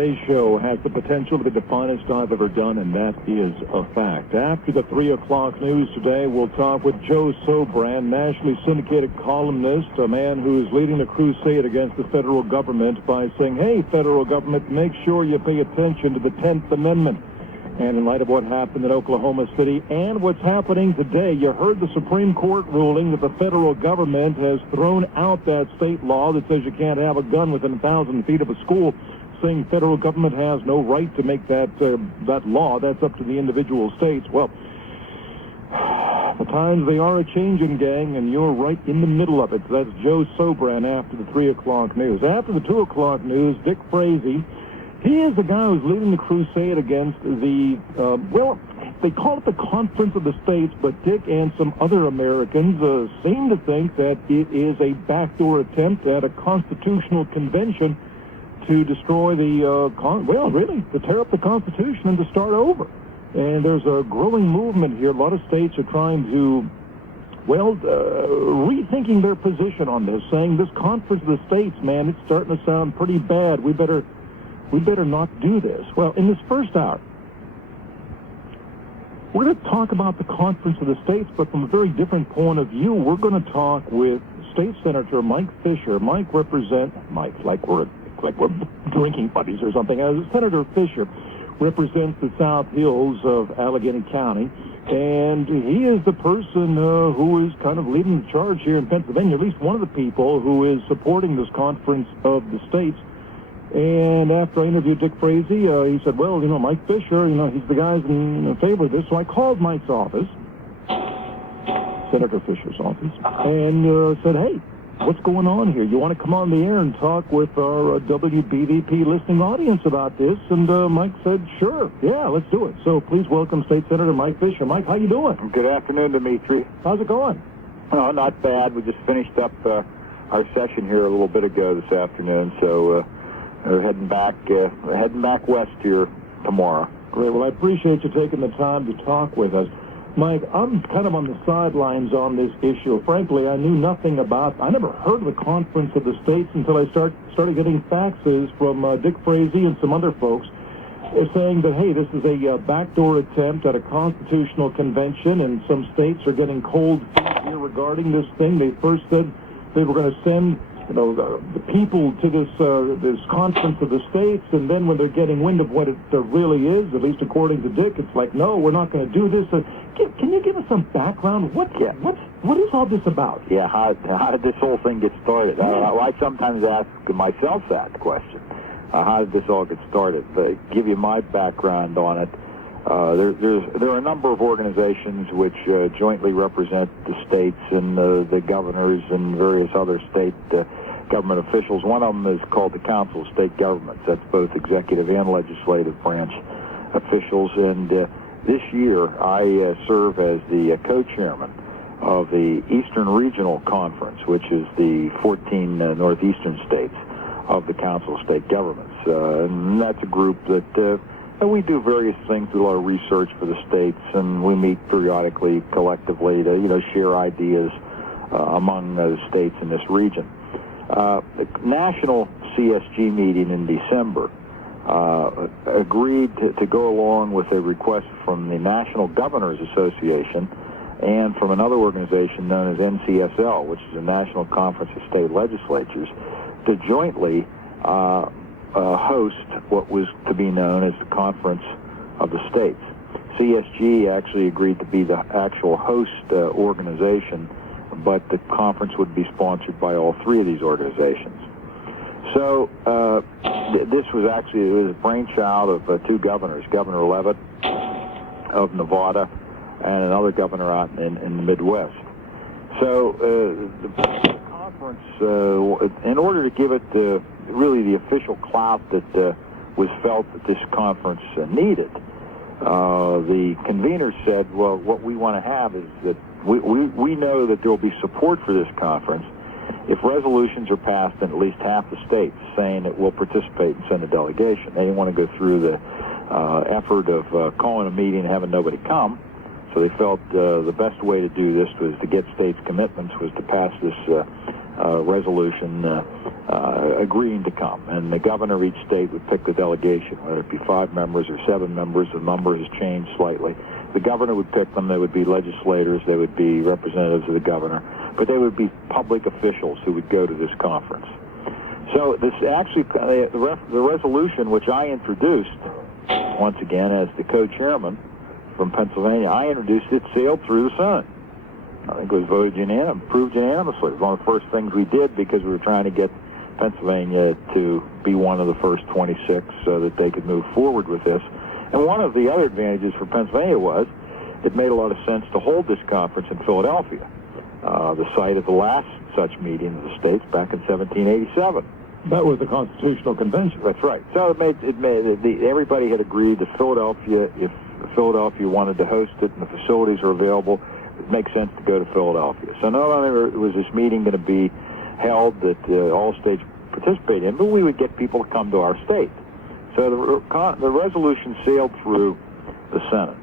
today's show has the potential to be the finest I've ever done, and that is a fact. After the 3 o'clock news today, we'll talk with Joe Sobrand, nationally syndicated columnist, a man who is leading a crusade against the federal government by saying, hey, federal government, make sure you pay attention to the 10th Amendment. And in light of what happened in Oklahoma City and what's happening today, you heard the Supreme Court ruling that the federal government has thrown out that state law that says you can't have a gun within 1,000 feet of a school, saying federal government has no right to make that law. That's up to the individual states. Well, the times they are a-changing, gang, and you're right in the middle of it. That's Joe Sobrand after the 3 o'clock news. After the 2 o'clock news, Dick Frase. He is the guy who's leading the crusade against the, they call it the Conference of the States, but Dick and some other Americans seem to think that it is a backdoor attempt at a constitutional convention to destroy the, to tear up the Constitution and to start over. And there's a growing movement here. A lot of states are trying to, rethinking their position on this, saying this Conference of the States, man, it's starting to sound pretty bad. We better not do this. Well, in this first hour, we're going to talk about the Conference of the States, but from a very different point of view. We're going to talk with State Senator Mike Fisher. Mike, like we're drinking buddies or something. Senator Fisher represents the South Hills of Allegheny County, and he is the person who is kind of leading the charge here in Pennsylvania, at least one of the people who is supporting this Conference of the States. And after I interviewed Dick Frase, he said, Mike Fisher, he's the guy's in favor of this. So I called Mike's office, Senator Fisher's office, and said, hey, what's going on here? You want to come on the air and talk with our WBVP listening audience about this? And Mike said, sure, yeah, let's do it. So please welcome State Senator Mike Fisher. Mike, how you doing? Good afternoon, Dimitri. How's it going? Oh, not bad. We just finished up our session here a little bit ago this afternoon, so we're heading back west here tomorrow. Great. Well, I appreciate you taking the time to talk with us. Mike, I'm kind of on the sidelines on this issue. Frankly, I knew nothing about, I never heard of the Conference of the States until I started getting faxes from Dick Frase and some other folks saying that, hey, this is a backdoor attempt at a constitutional convention, and some states are getting cold feet here regarding this thing. They first said they were going to send the people to this Conference of the States, and then when they're getting wind of what it really is, at least according to Dick, it's like, no, we're not going to do this. Can you give us some background? What is all this about? Yeah, how did this whole thing get started? I sometimes ask myself that question. How did this all get started? To give you my background on it, there are a number of organizations which jointly represent the states and the governors and various other state government officials. One of them is called the Council of State Governments. That's both executive and legislative branch officials. And this year, I serve as the co-chairman of the Eastern Regional Conference, which is the 14 northeastern states of the Council of State Governments. And that's a group that we do various things, do a lot of research for the states, and we meet periodically collectively to share ideas among the states in this region. The national CSG meeting in December agreed to go along with a request from the National Governors Association and from another organization known as NCSL, which is the National Conference of State Legislatures, to jointly host what was to be known as the Conference of the States. CSG actually agreed to be the actual host organization, but the conference would be sponsored by all three of these organizations. So this was a brainchild of two governors, Governor Leavitt of Nevada and another governor out in the Midwest. So the conference, in order to give it really the official clout that was felt that this conference needed, the conveners said, well, what we want to have is that we know that there will be support for this conference if resolutions are passed in at least half the states saying it will participate and send a delegation. They didn't want to go through the effort of calling a meeting and having nobody come, so they felt the best way to do this was to get states' commitments was to pass this resolution agreeing to come. And the governor of each state would pick the delegation, whether it be 5 members or 7 members. The number has changed slightly. The governor would pick them. They would be legislators. They would be representatives of the governor. But they would be public officials who would go to this conference. So this actually, the resolution which I introduced, once again as the co-chairman from Pennsylvania, I introduced it, sailed through the Senate. I think it was voted approved unanimously. It was one of the first things we did because we were trying to get Pennsylvania to be one of the first 26 so that they could move forward with this. And one of the other advantages for Pennsylvania was it made a lot of sense to hold this conference in Philadelphia, the site of the last such meeting of the states back in 1787. That was the Constitutional Convention. That's right. So everybody had agreed that Philadelphia, if Philadelphia wanted to host it and the facilities are available, it makes sense to go to Philadelphia. So not only was this meeting going to be held that all states participate in, but we would get people to come to our state. So the resolution sailed through the Senate.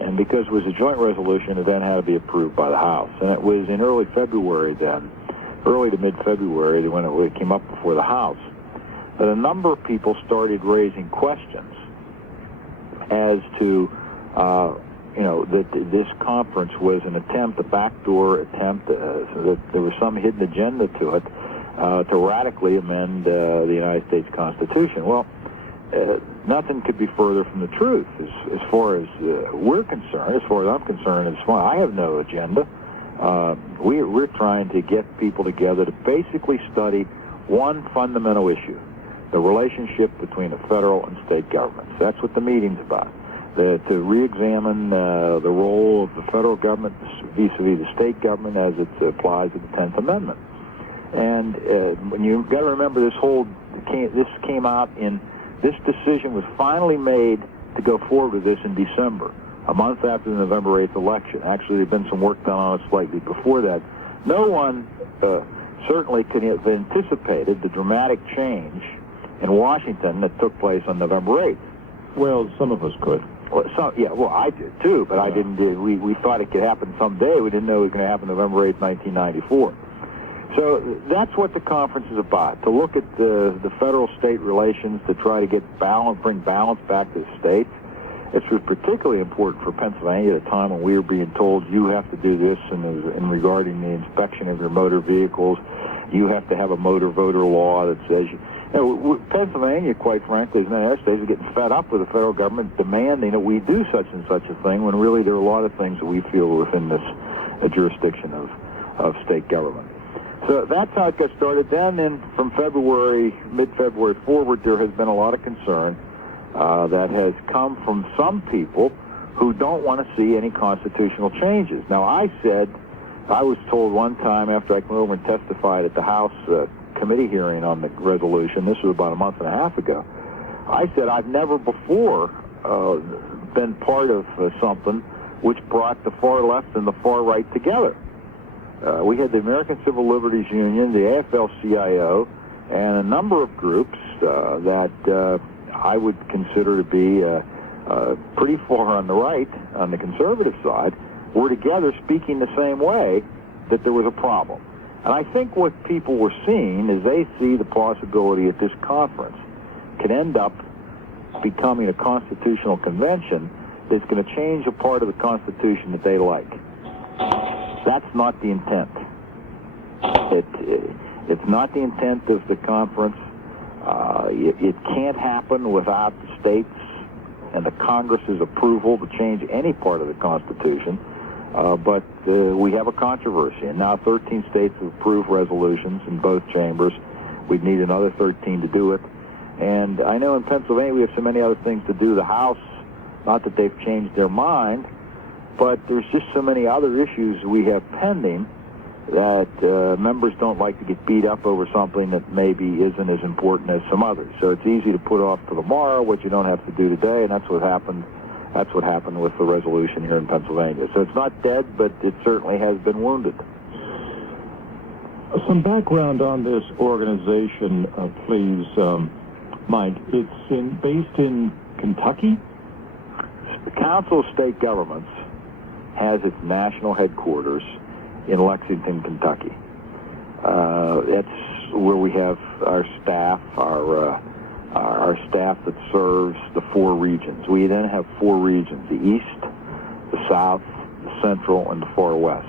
And because it was a joint resolution, it then had to be approved by the House. And it was in early to mid-February, when it came up before the House, that a number of people started raising questions as to, that this conference was an attempt, a backdoor attempt, so that there was some hidden agenda to it, to radically amend the United States Constitution. Well, nothing could be further from the truth. As far as we're concerned, as far as I'm concerned, I have no agenda. We're trying to get people together to basically study one fundamental issue, the relationship between the federal and state governments. That's what the meeting's about. To re-examine the role of the federal government vis-a-vis the state government as it applies to the 10th Amendment. And when you've got to remember, this came out in, this decision was finally made to go forward with this in December, a month after the November 8th election. Actually, there'd been some work done on it slightly before that. No one certainly could have anticipated the dramatic change in Washington that took place on November 8th. Well, some of us could. Well, I did too, but I didn't. We thought it could happen someday. We didn't know it was going to happen November 8th, 1994. So that's what the conference is about, to look at the federal-state relations, to try to bring balance back to the states. This was particularly important for Pennsylvania at a time when we were being told, you have to do this in regarding the inspection of your motor vehicles. You have to have a motor voter law that says Pennsylvania, quite frankly, as many other states, are getting fed up with the federal government demanding that we do such and such a thing, when really there are a lot of things that we feel within this jurisdiction of state government. So that's how it got started. Then from mid-February forward, there has been a lot of concern that has come from some people who don't want to see any constitutional changes. Now, I was told one time after I came over and testified at the House committee hearing on the resolution, this was about a month and a half ago, I said I've never before been part of something which brought the far left and the far right together. We had the American Civil Liberties Union, the AFL-CIO, and a number of groups that I would consider to be pretty far on the right, on the conservative side, were together speaking the same way, that there was a problem. And I think what people were seeing is they see the possibility that this conference could end up becoming a constitutional convention that's going to change a part of the Constitution that they like. That's not the intent. It's not the intent of the conference. It can't happen without the states and the Congress's approval to change any part of the Constitution. But we have a controversy, and now 13 states have approved resolutions in both chambers. We'd need another 13 to do it. And I know in Pennsylvania we have so many other things to do. The House, not that they've changed their mind, but there's just so many other issues we have pending that members don't like to get beat up over something that maybe isn't as important as some others. So it's easy to put off to tomorrow what you don't have to do today, and that's what happened. That's what happened with the resolution here in Pennsylvania. So it's not dead, but it certainly has been wounded. Some background on this organization, please, Mike. It's based in Kentucky? The Council of State Governments has its national headquarters in Lexington, Kentucky. That's where we have our staff, our staff that serves the 4 regions. We then have 4 regions: the East, the South, the Central, and the Far West.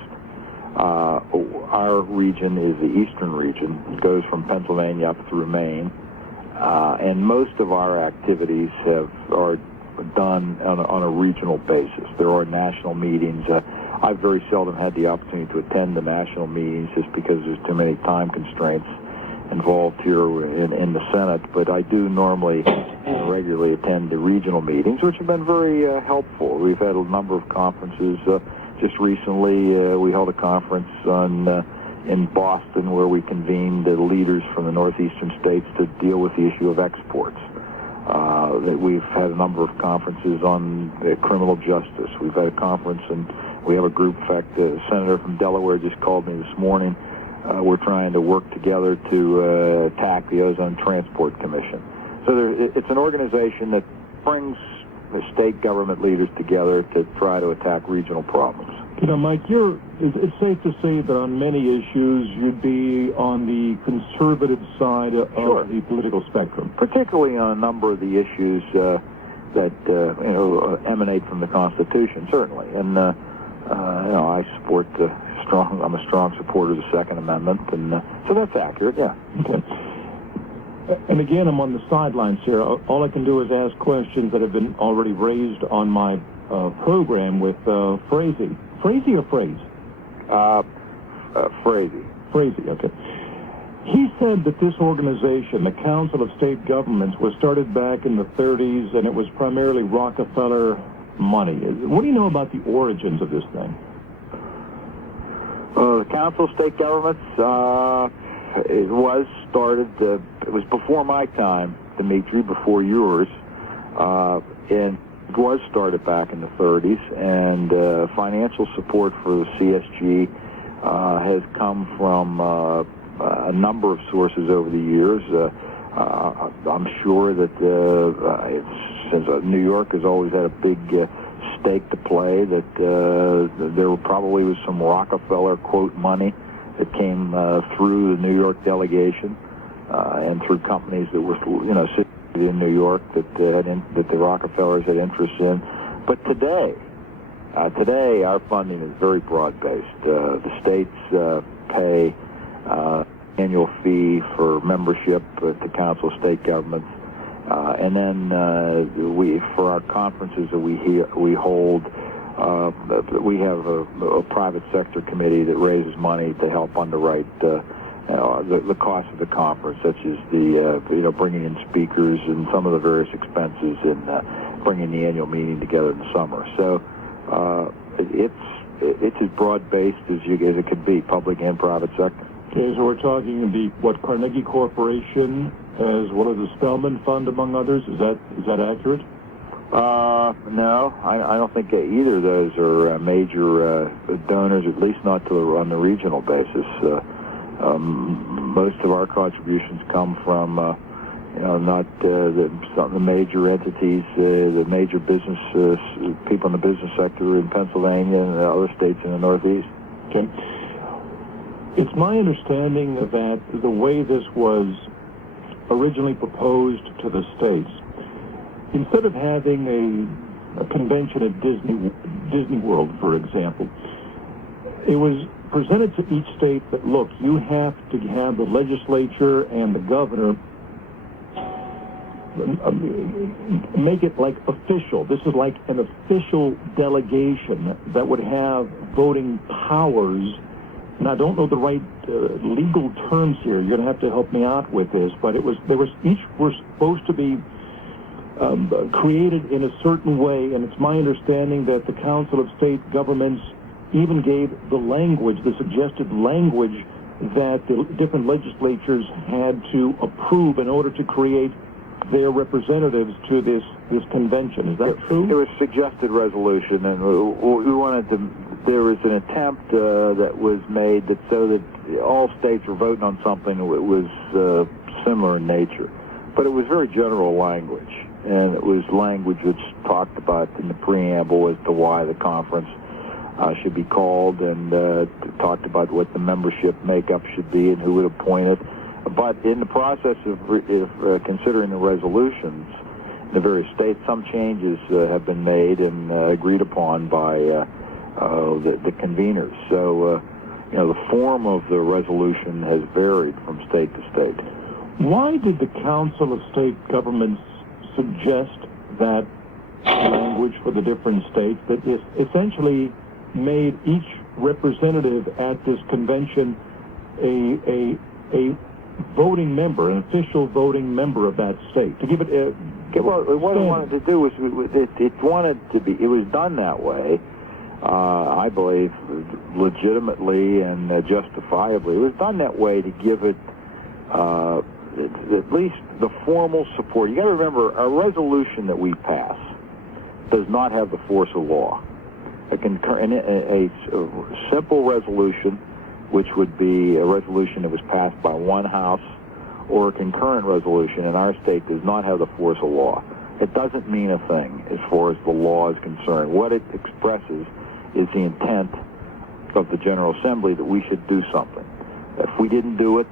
Our region is the Eastern region. It goes from Pennsylvania up through Maine, and most of our activities are done on a regional basis. There are national meetings. I've very seldom had the opportunity to attend the national meetings just because there's too many time constraints involved here in the Senate, but I do normally regularly attend the regional meetings, which have been very helpful. We've had a number of conferences. Just recently, we held a conference in Boston where we convened the leaders from the northeastern states to deal with the issue of exports. We've had a number of conferences on criminal justice. We've had a conference, and we have a group. In fact, a senator from Delaware just called me this morning. We're trying to work together to attack the Ozone Transport Commission. So it's an organization that brings the state government leaders together to try to attack regional problems. You know, Mike, it's safe to say that on many issues you'd be on the conservative side of Sure. the political spectrum. Particularly on a number of the issues that emanate from the Constitution, certainly. And I support I'm a strong supporter of the Second Amendment, and so that's accurate. Yeah. Okay. And again, I'm on the sidelines here. All I can do is ask questions that have been already raised on my program with Frase. Frase or Phrase? Frase. Frase, okay. He said that this organization, the Council of State Governments, was started back in the 30s, and it was primarily Rockefeller money. What do you know about the origins of this thing? The Council of State Governments, it was started, it was before my time, Dimitri, before yours, and it was started back in the 30s, and financial support for the CSG has come from a number of sources over the years. I'm sure that since New York has always had a big stake to play, that there probably was some Rockefeller quote money that came through the New York delegation and through companies that were situated in New York that the Rockefellers had interest in. But today our funding is very broad-based. The states pay annual fee for membership at the Council of State Governments. And then for our conferences that we hold, we have a private sector committee that raises money to help underwrite the cost of the conference, such as the bringing in speakers and some of the various expenses in bringing the annual meeting together in the summer. So it's as broad-based as it could be, public and private sector. Okay, so we're talking Carnegie Corporation as well as the Spelman Fund, among others. Is that accurate? No, I don't think either of those are major donors, at least not on the regional basis. Most of our contributions come from, not the major entities, the major business people in the business sector in Pennsylvania and other states in the Northeast. Okay. It's my understanding that the way this was originally proposed to the states, instead of having a convention at Disney World, for example, it was presented to each state that, look, you have to have the legislature and the governor make it like official. This is like an official delegation that would have voting powers. And I don't know the right legal terms here. You're going to have to help me out with this. But each were supposed to be created in a certain way, and it's my understanding that the Council of State Governments even gave the suggested language that the different legislatures had to approve in order to create their representatives to this convention. Is that true? There was suggested resolution, and we wanted to. There was an attempt that was made so that all states were voting on something that was similar in nature, but it was very general language, and it was language which talked about in the preamble as to why the conference should be called, and talked about what the membership makeup should be and who would appoint it. But in the process of considering the resolutions in the various states, some changes have been made and agreed upon by the conveners. So, the form of the resolution has varied from state to state. Why did the Council of State Governments suggest that language for the different states that is essentially made each representative at this convention a voting member, an official voting member of that state? To give it a... Well, what it wanted to do was, it was done that way, I believe, legitimately and justifiably. It was done that way to give it at least the formal support. You got to remember, a resolution that we pass does not have the force of law. A simple resolution, which would be a resolution that was passed by one house, or a concurrent resolution in our state, does not have the force of law. It doesn't mean a thing as far as the law is concerned. What it expresses is the intent of the General Assembly that we should do something. If we didn't do it,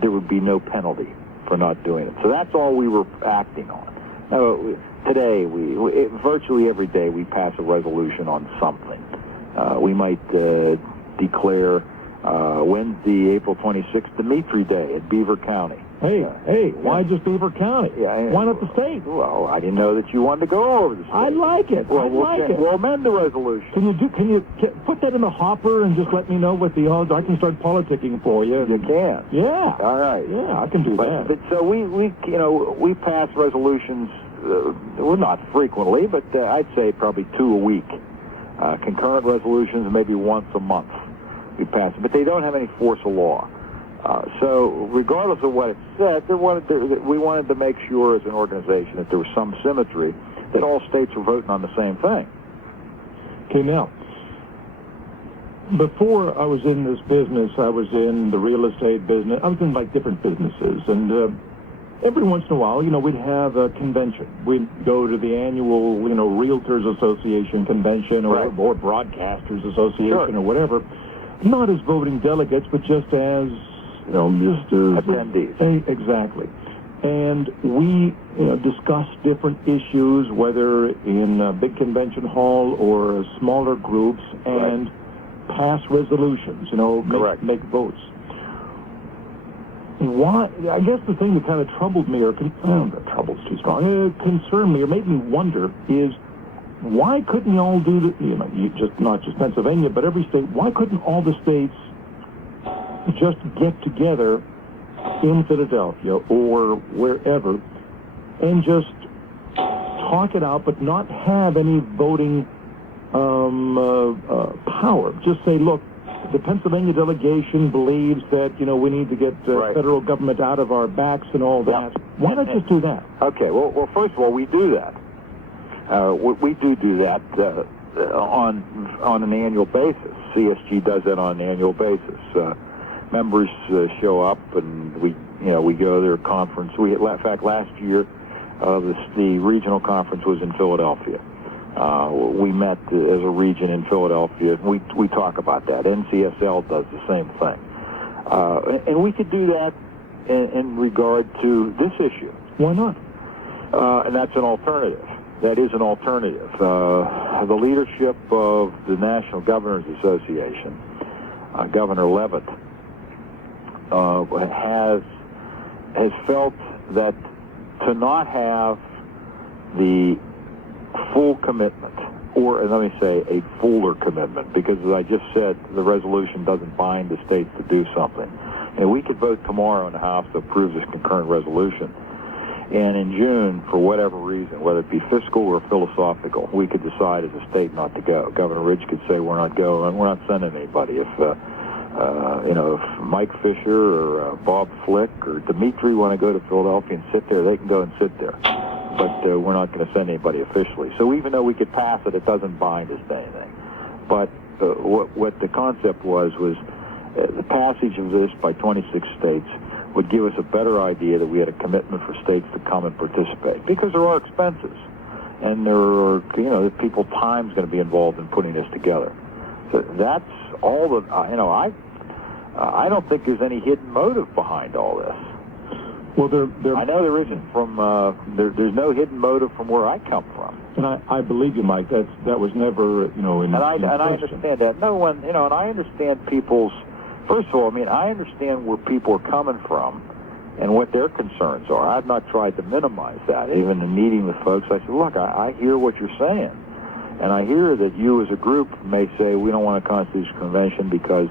there would be no penalty for not doing it. So that's all we were acting on. Now, today, virtually every day, we pass a resolution on something. We might declare Wednesday, April 26th, Dimitri Day at Beaver County. Hey, why just Beaver County? Why not the state? Well, I didn't know that you wanted to go over the state. I like it. We'll amend the resolution. Can you put that in the hopper and just let me know what the odds? I can start politicking for you. You can. Yeah. All right. Yeah, I can do that. But so we pass resolutions. Well, not frequently, but I'd say probably 2 a week. Concurrent resolutions, maybe once a month. We pass it, but they don't have any force of law. So regardless of what it said, we wanted to make sure as an organization that there was some symmetry, that all states were voting on the same thing. Okay, now, before I was in this business, I was in the real estate business. I was in like different businesses, and every once in a while, we'd have a convention. We'd go to the annual, Realtors Association convention or Broadcasters Association or whatever. Not as voting delegates, but just as, attendees. Exactly. And we, discuss different issues, whether in a big convention hall or smaller groups, and pass resolutions, make votes. Why? I guess the thing that kind of troubled me, or trouble's too strong, concerned me, or made me wonder, is why couldn't you all do not just Pennsylvania, but every state? Why couldn't all the states just get together in Philadelphia or wherever and just talk it out, but not have any voting power? Just say, look, the Pennsylvania delegation believes that, we need to get federal government out of our backs and all that. Yeah. Why not just do that? Okay, well, first of all, we do that. We do that on an annual basis. CSG does that on an annual basis. Members show up, and we go to their conference. In fact, last year, the regional conference was in Philadelphia. We met as a region in Philadelphia. We talk about that. NCSL does the same thing, and we could do that in regard to this issue. Why not? And that's an alternative. That is an alternative. The leadership of the National Governors Association, Governor Levitt, has felt that to not have the full commitment, or let me say a fuller commitment, because as I just said, the resolution doesn't bind the states to do something. And we could vote tomorrow in the House to approve this concurrent resolution. And in June, for whatever reason, whether it be fiscal or philosophical, we could decide as a state not to go. Governor Ridge could say we're not going, we're not sending anybody. If Mike Fisher or Bob Flick or Dimitri want to go to Philadelphia and sit there, they can go and sit there. But we're not going to send anybody officially. So even though we could pass it, it doesn't bind us to anything. But what the concept was the passage of this by 26 states would give us a better idea that we had a commitment for states to come and participate, because there are expenses, and there are, time's going to be involved in putting this together. So that's all that, I don't think there's any hidden motive behind all this. Well, I know there isn't from, there's no hidden motive from where I come from. And I believe you, Mike. That was never, in And I question. understand that. No one, and I understand people's, first of all, I understand where people are coming from and what their concerns are. I've not tried to minimize that. Even in meeting with folks, I said, look, I hear what you're saying. And I hear that you as a group may say we don't want a constitutional convention because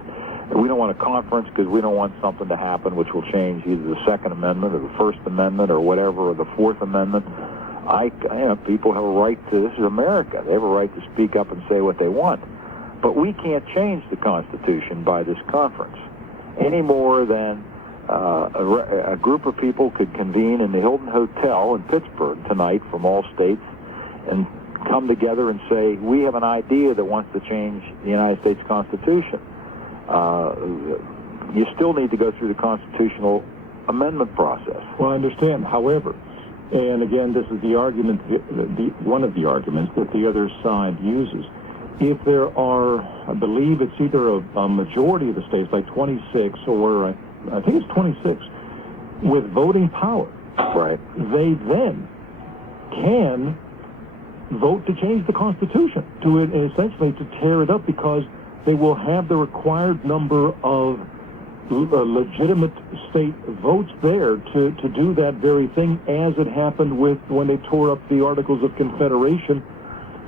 we don't want a conference because we don't want something to happen which will change either the Second Amendment or the First Amendment or whatever, or the Fourth Amendment. People have a right to, this is America. They have a right to speak up and say what they want. But we can't change the Constitution by this conference any more than a group of people could convene in the Hilton Hotel in Pittsburgh tonight from all states and come together and say, we have an idea that wants to change the United States Constitution. You still need to go through the constitutional amendment process. Well, I understand. However, and again, this is the argument, one of the arguments that the other side uses. If there are, I believe it's either a majority of the states, like 26, or I think it's 26, with voting power, right? They then can vote to change the Constitution, to essentially to tear it up, because they will have the required number of legitimate state votes there to do that very thing, as it happened with when they tore up the Articles of Confederation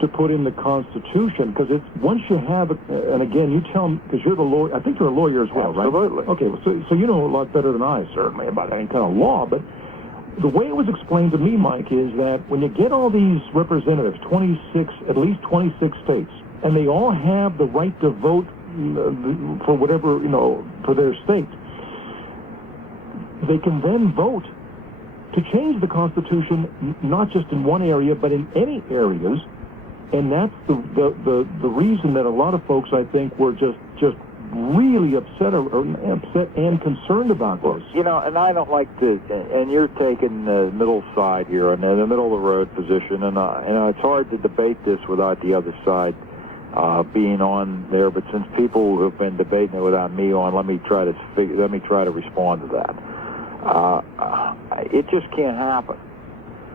to put in the Constitution. Because it's once you have it, and again, you tell me, because you're the lawyer, I think you're a lawyer as well, Absolutely. right? Okay, so you know a lot better than I, certainly, about any kind of law, but the way it was explained to me, Mike, is that when you get all these representatives, at least 26 states, and they all have the right to vote for whatever, for their state, they can then vote to change the Constitution, not just in one area, but in any areas. And that's the reason that a lot of folks, I think, were just really upset and concerned about this. And I don't like to, and you're taking the middle side here, and the middle of the road position, and it's hard to debate this without the other side being on there. But since people have been debating it without me on, let me try to respond to that. It just can't happen.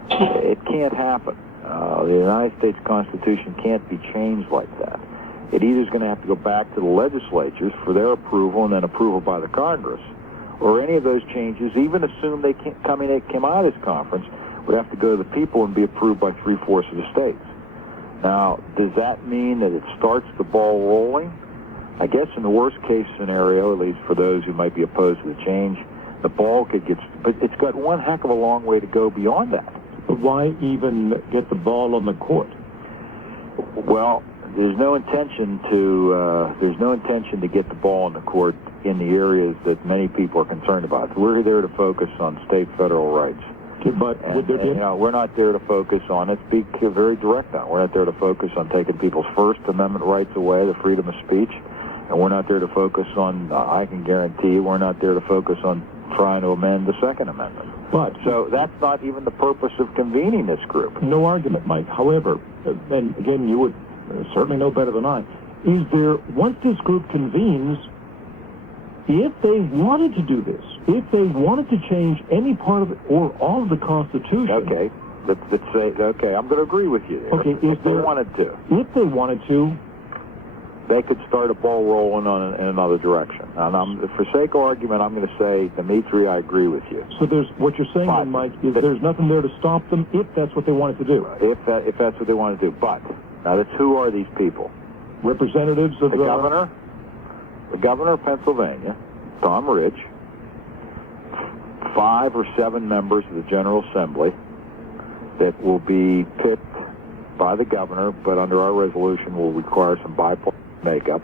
It can't happen. The United States Constitution can't be changed like that. It either is going to have to go back to the legislatures for their approval and then approval by the Congress, or any of those changes, even assume they came out of this conference, would have to go to the people and be approved by 3/4 of the states. Now, does that mean that it starts the ball rolling? I guess in the worst case scenario, at least for those who might be opposed to the change, the ball could get, but it's got one heck of a long way to go beyond that. But why even get the ball on the court? Well, there's no intention to get the ball in the court in the areas that many people are concerned about. We're there to focus on state federal rights. Okay, but would there be we're not there to focus on, let's be very direct on, we're not there to focus on taking people's First Amendment rights away, the freedom of speech, and we're not there to focus on, I can guarantee, we're not there to focus on trying to amend the Second Amendment. But so that's not even the purpose of convening this group. No argument, Mike. However, and again, you would certainly know better than I, is there, once this group convenes, if they wanted to do this, if they wanted to change any part of it or all of the Constitution... Okay, let's say, okay, I'm going to agree with you there. Okay, if they wanted to. If they wanted to... They could start a ball rolling in another direction. And for sake of argument, I'm going to say, Dimitri, I agree with you. So what you're saying, then, Mike, is there's nothing there to stop them if that's what they wanted to do. If that's what they want to do. But, now who are these people? Representatives of the governor of Pennsylvania, Tom Ridge, 5 or 7 members of the General Assembly that will be picked by the governor, but under our resolution will require some bipartisan makeup.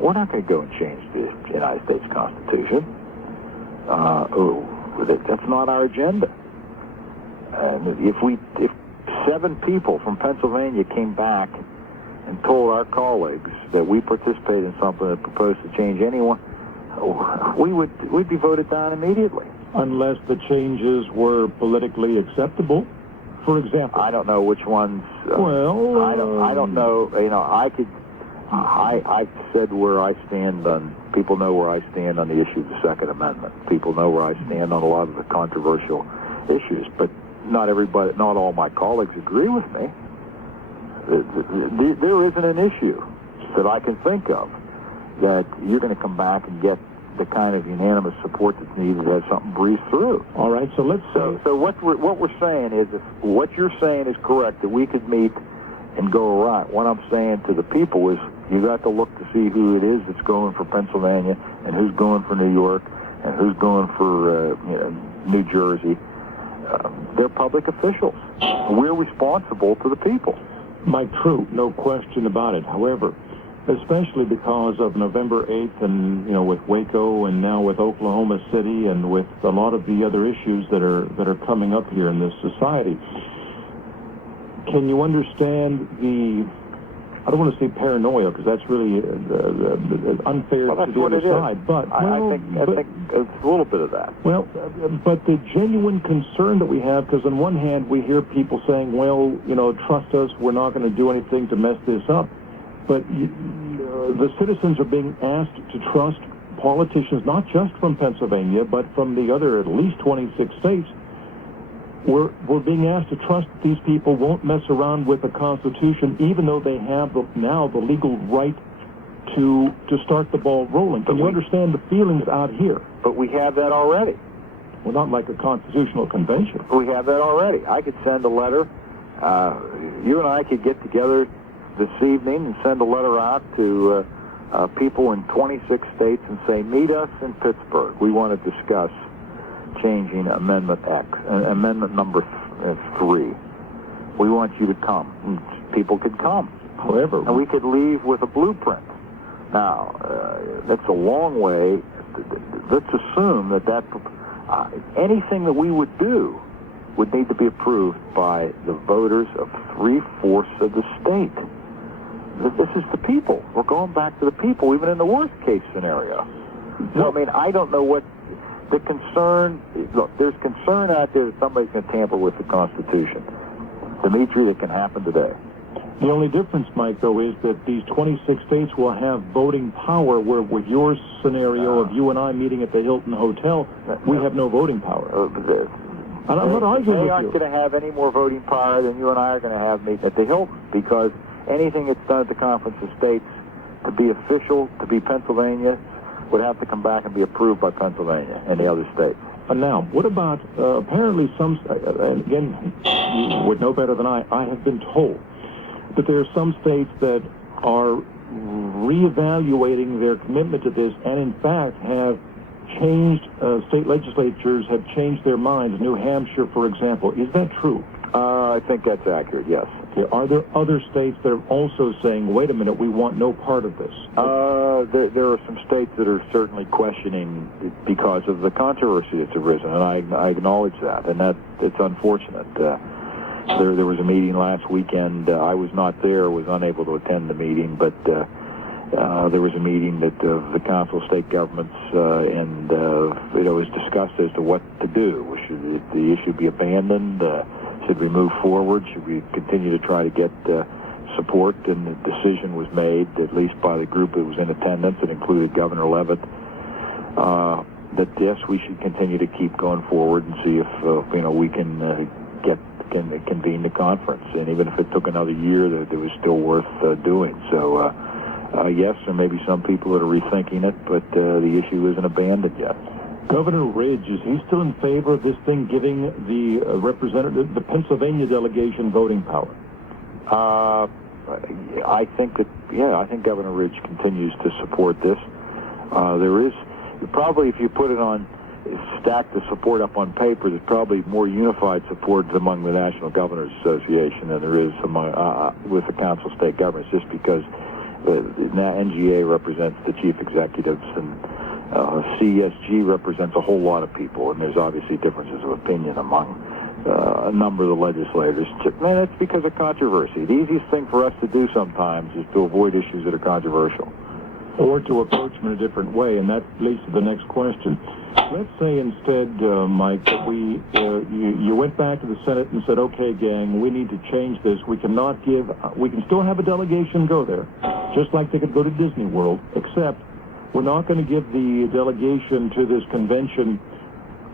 We're not going to go and change the United States Constitution. That's not our agenda. And if 7 people from Pennsylvania came back and told our colleagues that we participated in something that proposed to change anyone, we'd be voted down immediately. Unless the changes were politically acceptable. For example, I don't know which ones. Well, I don't know. I've said where I stand on, people know where I stand on the issue of the Second Amendment. People know where I stand on a lot of the controversial issues, but not everybody, not all my colleagues agree with me. There isn't an issue that I can think of that you're going to come back and get the kind of unanimous support that's needed to have something breeze through. All right, so let's say... So what we're saying is, if what you're saying is correct, that we could meet and go around. What I'm saying to the people is, you got to look to see who it is that's going for Pennsylvania, and who's going for New York, and who's going for New Jersey. They're public officials. We're responsible to the people. Mike, true, no question about it. However, especially because of November 8th and, with Waco and now with Oklahoma City and with a lot of the other issues that are coming up here in this society, can you understand the, I don't want to say paranoia, because that's really unfair to the other side, but I think it's a little bit of that. Well, but the genuine concern that we have, because on one hand we hear people saying, well, trust us, we're not going to do anything to mess this up, but the citizens are being asked to trust politicians, not just from Pennsylvania, but from the other at least 26 states. We're being asked to trust that these people won't mess around with the Constitution, even though they have now the legal right to start the ball rolling. Can you understand the feelings out here? But we have that already. Well, not like a constitutional convention. We have that already. I could send a letter. You and I could get together this evening and send a letter out to people in 26 states and say, meet us in Pittsburgh. We want to discuss changing Amendment X, Amendment number 3. We want you to come. And people could come. However, and we could leave with a blueprint. Now, that's a long way. Let's assume that anything that we would do would need to be approved by the voters of 3/4 of the state. This is the people. We're going back to the people, even in the worst case scenario. So, I don't know what the concern. Look, there's concern out there that somebody's going to tamper with the Constitution. Dimitri, that can happen today. The only difference, Mike, though, is that these 26 states will have voting power, where with your scenario of you and I meeting at the Hilton Hotel, we have no voting power. And I'm not arguing with you. They aren't going to have any more voting power than you and I are going to have meet at the Hilton, because anything that's done at the Conference of States to be official, to be Pennsylvania, would have to come back and be approved by Pennsylvania and the other states. And now, what about, apparently some, and again, you would know better than I have been told that there are some states that are reevaluating their commitment to this and, in fact, have changed, state legislatures have changed their minds. New Hampshire, for example. Is that true? I think that's accurate, yes. Okay. Are there other states that are also saying, wait a minute, we want no part of this? There are some states that are certainly questioning because of the controversy that's arisen, and I acknowledge that, and it's unfortunate. There was a meeting last weekend. I was not there, was unable to attend the meeting, but there was a meeting that the Council of State Governments, and it was discussed as to what to do. Should the issue be abandoned? Should we move forward? Should we continue to try to get support? And the decision was made, at least by the group that was in attendance, that included Governor Leavitt, that yes, we should continue to keep going forward and see if we can convene the conference. And even if it took another year, that it was still worth doing. So yes, there may be some people that are rethinking it, but the issue isn't abandoned yet. Governor Ridge, is he still in favor of this thing giving the representative, the Pennsylvania delegation, voting power? I think Governor Ridge continues to support this. There is probably, if you put it on, stack the support up on paper, there's probably more unified support among the National Governors Association than there is among with the Council of State Governments, just because the NGA represents the chief executives and CSG represents a whole lot of people, and there's obviously differences of opinion among a number of the legislators. Man, that's because of controversy. The easiest thing for us to do sometimes is to avoid issues that are controversial. Or to approach them in a different way, and that leads to the next question. Let's say instead, Mike, that you went back to the Senate and said, okay, gang, we need to change this. We can still have a delegation go there, just like they could go to Disney World, except we're not going to give the delegation to this convention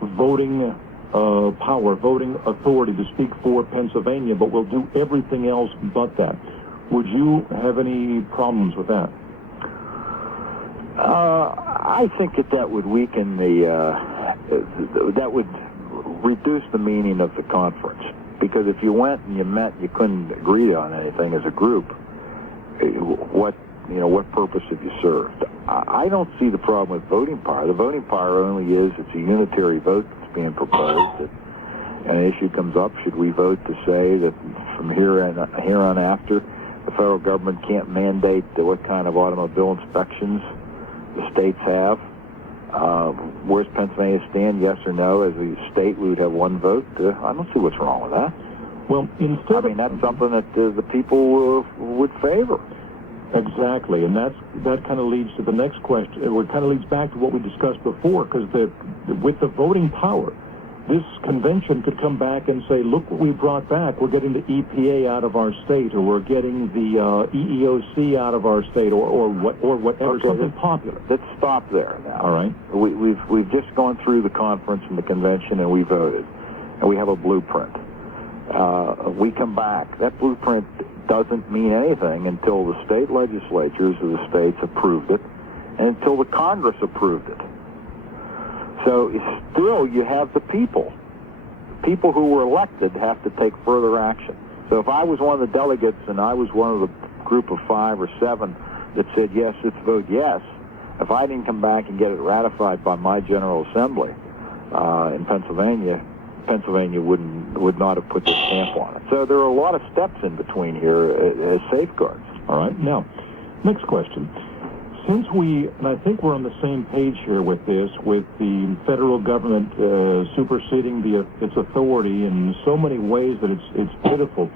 voting power, voting authority to speak for Pennsylvania, but we'll do everything else but that. Would you have any problems with that? I think that would weaken that would reduce the meaning of the conference. Because if you went and you met, you couldn't agree on anything as a group, what purpose have you served? I don't see the problem with voting power. The voting power only is it's a unitary vote that's being proposed. That an issue comes up, should we vote to say that from here on after, the federal government can't mandate what kind of automobile inspections the states have? Where's Pennsylvania stand, yes or no? As a state, we would have one vote. I don't see what's wrong with that. Well, that's something that the people would favor. Exactly, and that kind of leads to the next question. It kind of leads back to what we discussed before, because with the voting power, this convention could come back and say, look what we brought back. We're getting the EPA out of our state, or we're getting the EEOC out of our state, or whatever, okay, something popular. Let's stop there now. All right. We've just gone through the conference and the convention, and we voted, and we have a blueprint. We come back. That blueprint doesn't mean anything until the state legislatures of the states approved it, and until the Congress approved it. So still, you have the people. People who were elected have to take further action. So if I was one of the delegates and I was one of the group of 5 or 7 that said, yes, let's vote yes, if I didn't come back and get it ratified by my General Assembly in Pennsylvania, Pennsylvania would not have put the stamp on it. So there are a lot of steps in between here as safeguards. All right. Now, next question. Since and I think we're on the same page here with this, with the federal government superseding its authority in so many ways that it's pitiful,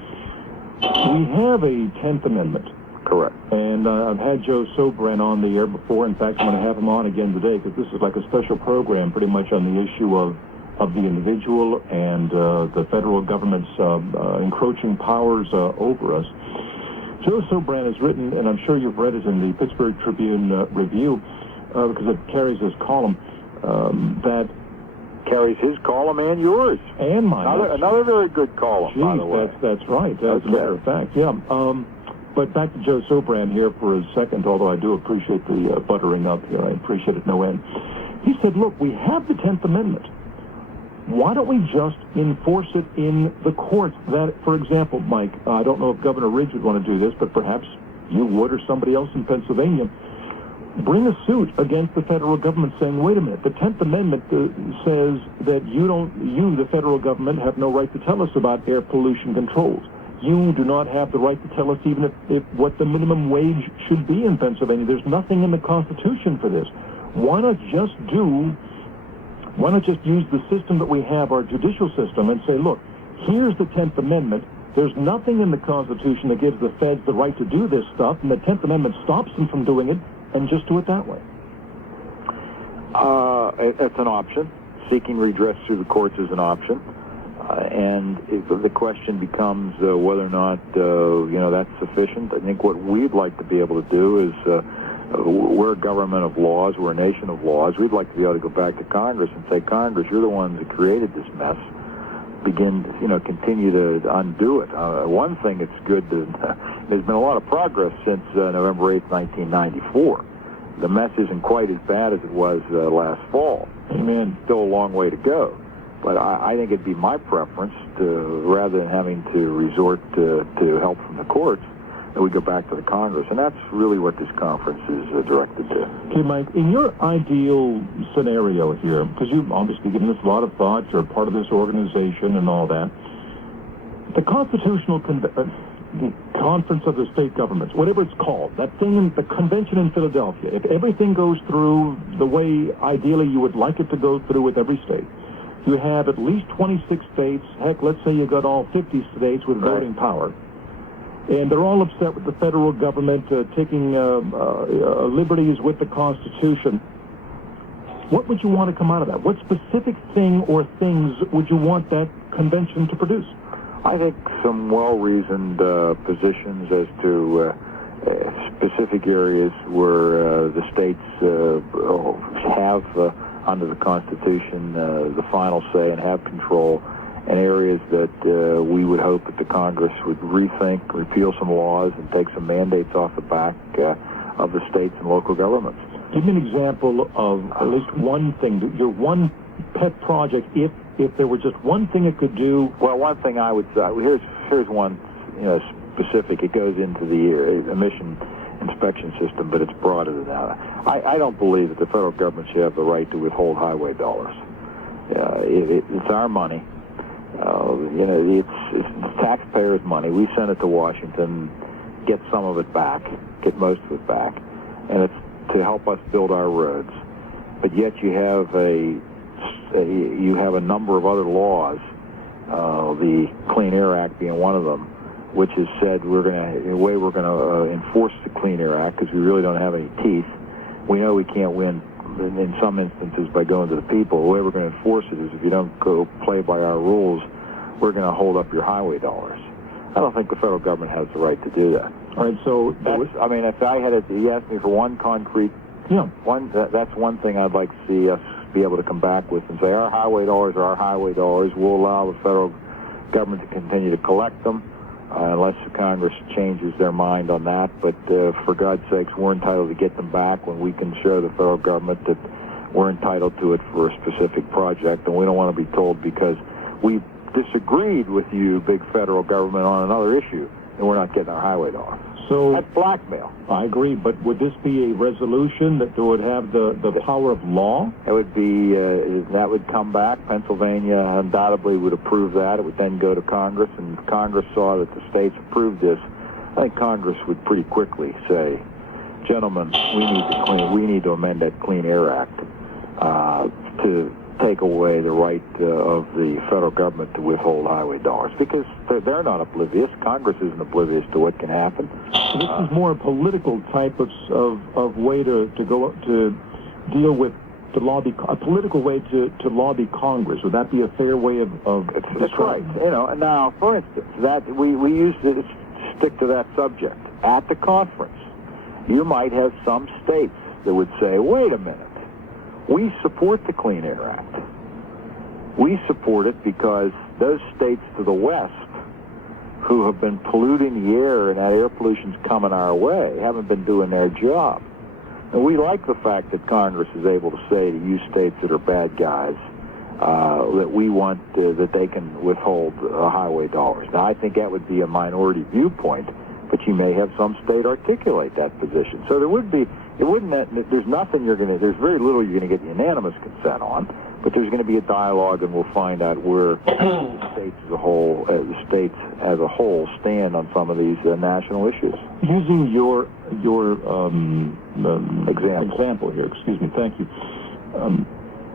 we have a 10th Amendment. Correct. And I've had Joe Sobran on the air before. In fact, I'm going to have him on again today, because this is like a special program pretty much on the issue of the individual and the federal government's encroaching powers over us. Joe Sobran has written, and I'm sure you've read it in the Pittsburgh Tribune Review, because it carries his column, that... Carries his column and yours. And mine. Another very good column, by the way. That's right, as a matter of fact, yeah. But back to Joe Sobran here for a second, although I do appreciate the buttering up here. I appreciate it no end. He said, look, we have the 10th Amendment. Why don't we just enforce it in the courts? That, for example, Mike, I don't know if Governor Ridge would want to do this, but perhaps you would, or somebody else in Pennsylvania. Bring a suit against the federal government saying, wait a minute, the 10th Amendment says that you, the federal government, have no right to tell us about air pollution controls. You do not have the right to tell us even if what the minimum wage should be in Pennsylvania. There's nothing in the Constitution for this. Why not just use the system that we have, our judicial system, and say, look, here's the 10th Amendment. There's nothing in the Constitution that gives the feds the right to do this stuff, and the 10th Amendment stops them from doing it, and just do it that way. It's an option. Seeking redress through the courts is an option. And the question becomes whether or not, that's sufficient. I think what we'd like to be able to do is... we're a government of laws. We're a nation of laws. We'd like to be able to go back to Congress and say, Congress, you're the ones that created this mess. Continue to undo it. One thing it's good to, there's been a lot of progress since November 8th, 1994. The mess isn't quite as bad as it was last fall. Amen. Still a long way to go. But I think it'd be my preference to, rather than having to resort to help from the courts, that we go back to the Congress. And that's really what this conference is directed to. Okay, Mike, in your ideal scenario here, because you've obviously given this a lot of thought, you're part of this organization and all that, the Constitutional Conference of the State Governments, whatever it's called, that thing, the convention in Philadelphia, if everything goes through the way ideally you would like it to go through with every state, you have at least 26 states, heck, let's say you got all 50 states with voting power, and they're all upset with the federal government taking liberties with the Constitution. What would you want to come out of that? What specific thing or things would you want that convention to produce? I think some well-reasoned positions as to specific areas where the states have, under the Constitution, the final say and have control, and areas that we would hope that the Congress would rethink, repeal some laws, and take some mandates off the back of the states and local governments. Give me an example of at least one thing, your one pet project, if there were just one thing it could do. Well, one thing I would say, here's one specific. It goes into the emission inspection system, but it's broader than that. I don't believe that the federal government should have the right to withhold highway dollars. It's our money. It's taxpayers' money. We send it to Washington, get some of it back, get most of it back, and it's to help us build our roads. But yet you have a number of other laws, the Clean Air Act being one of them, which has said we're going to enforce the Clean Air Act because we really don't have any teeth. We know we can't win in some instances by going to the people. The way we're going to enforce it is if you don't go play by our rules, we're going to hold up your highway dollars. I don't think the federal government has the right to do that. All right, so if I had you asked me for one concrete, that's one thing I'd like to see us be able to come back with and say our highway dollars are our highway dollars. We'll allow the federal government to continue to collect them unless the Congress changes their mind on that. But for God's sakes, we're entitled to get them back when we can show the federal government that we're entitled to it for a specific project, and we don't want to be told because we disagreed with you, big federal government, on another issue, and we're not getting our highway dollars. So that's blackmail. I agree, but would this be a resolution that would have the power of law? It would be, that would come back. Pennsylvania undoubtedly would approve that. It would then go to Congress, and if Congress saw that the states approved this, I think Congress would pretty quickly say, gentlemen, we need to amend that Clean Air Act to take away the right of the federal government to withhold highway dollars, because they're not oblivious. Congress isn't oblivious to what can happen. This is more a political type of way to go to deal with, to lobby, a political way to lobby Congress. Would that be a fair way of That's right. And now, for instance, that we used to stick to that subject at the conference. You might have some states that would say, wait a minute, we support the Clean Air Act. We support it because those states to the west who have been polluting the air and that air pollution's coming our way haven't been doing their job. And we like the fact that Congress is able to say to you states that are bad guys that we want that they can withhold highway dollars. Now, I think that would be a minority viewpoint, but you may have some state articulate that position. So there would be, there's very little you're going to get unanimous consent on, but there's going to be a dialogue, and we'll find out where the states as a whole stand on some of these national issues. Using your example here, excuse me, thank you.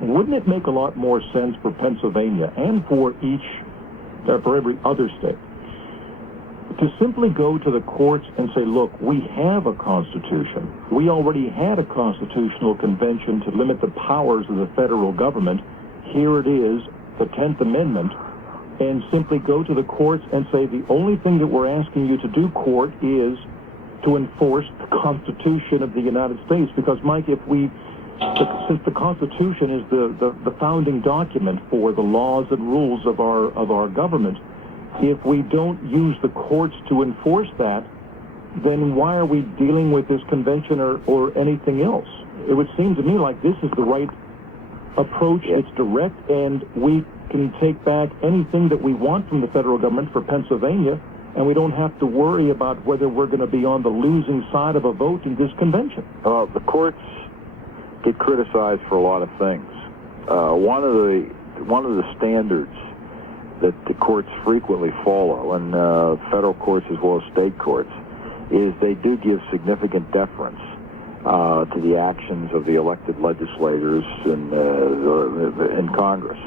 Wouldn't it make a lot more sense for Pennsylvania and for every other state to simply go to the courts and say, look, we have a constitution. We already had a constitutional convention to limit the powers of the federal government. Here it is, the 10th Amendment, and simply go to the courts and say the only thing that we're asking you to do, court, is to enforce the Constitution of the United States. Because, Mike, since the Constitution is the founding document for the laws and rules of our government, if we don't use the courts to enforce that, then why are we dealing with this convention or anything else? It would seem to me like this is the right approach. Yeah. It's direct, and we can take back anything that we want from the federal government for Pennsylvania, and we don't have to worry about whether we're going to be on the losing side of a vote in this convention. The courts get criticized for a lot of things. One of the standards that the courts frequently follow, and federal courts as well as state courts, is they do give significant deference to the actions of the elected legislators in Congress.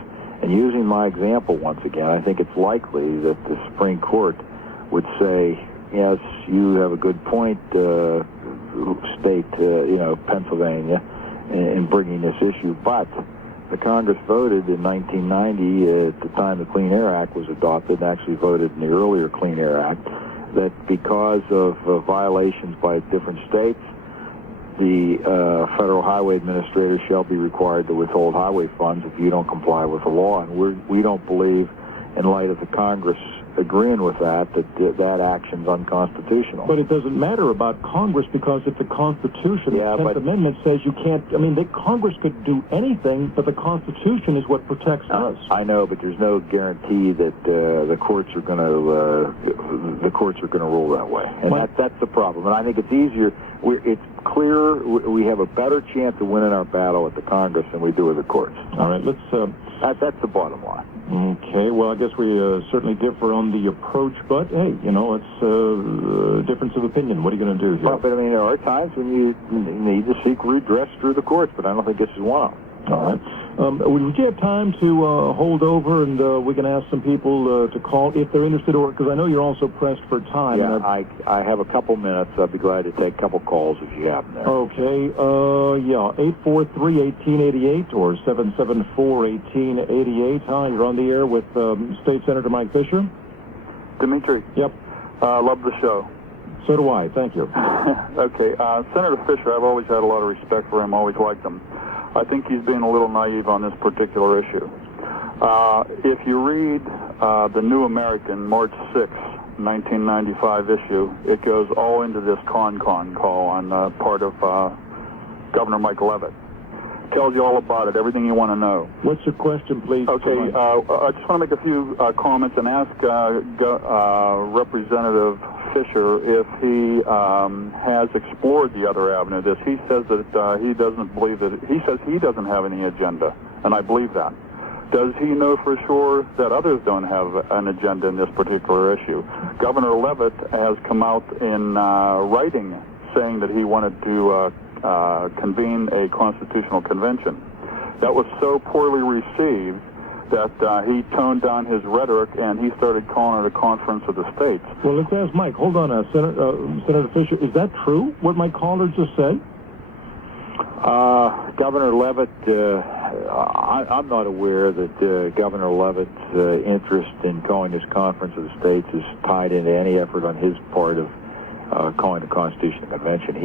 And using my example once again, I think it's likely that the Supreme Court would say, yes, you have a good point, state, Pennsylvania, in bringing this issue, but the Congress voted in 1990, at the time the Clean Air Act was adopted, and actually voted in the earlier Clean Air Act, that because of violations by different states, the Federal Highway Administrator shall be required to withhold highway funds if you don't comply with the law. And we don't believe, in light of the Congress agreeing with that action's unconstitutional. But it doesn't matter about Congress, because if the Constitution, the 10th Amendment says you can't, Congress could do anything, but the Constitution is what protects us. I know, but there's no guarantee that the courts are going to rule that way, and that's the problem. And I think it's easier. It's clear we have a better chance of winning our battle at the Congress than we do with the courts. All right, let's. That's the bottom line. Okay, well, I guess we certainly differ on the approach, but hey, it's a difference of opinion. What are you going to do here? Well, but there are times when you need to seek redress through the courts, but I don't think this is one of them. All right. Would you have time to hold over, and we can ask some people to call if they're interested, or because I know you're also pressed for time. Yeah, I have a couple minutes. I'd be glad to take a couple calls if you have them there. Okay. 843-1888 or 774-1888. Hi, you're on the air with State Senator Mike Fisher. Dimitri. Yep. Love the show. So do I. Thank you. Okay. Senator Fisher, I've always had a lot of respect for him, always liked him. I think he's being a little naive on this particular issue. If you read the New American, March 6, 1995 issue, it goes all into this con call on part of Governor Mike Leavitt. Tells you all about it, everything you want to know. What's your question, please? Okay, I just want to make a few comments and ask Representative Fisher if he has explored the other avenue. He says that he doesn't believe that. He says he doesn't have any agenda, and I believe that. Does he know for sure that others don't have an agenda in this particular issue? Governor Leavitt has come out in writing saying that he wanted to convene a constitutional convention. That was so poorly received that he toned down his rhetoric and he started calling it a conference of the states. Well, let's ask Mike. Hold on, Senator Fisher. Is that true, what my caller just said? Governor Leavitt, I'm not aware that Governor Leavitt's interest in calling this conference of the states is tied into any effort on his part of calling the Constitutional Convention.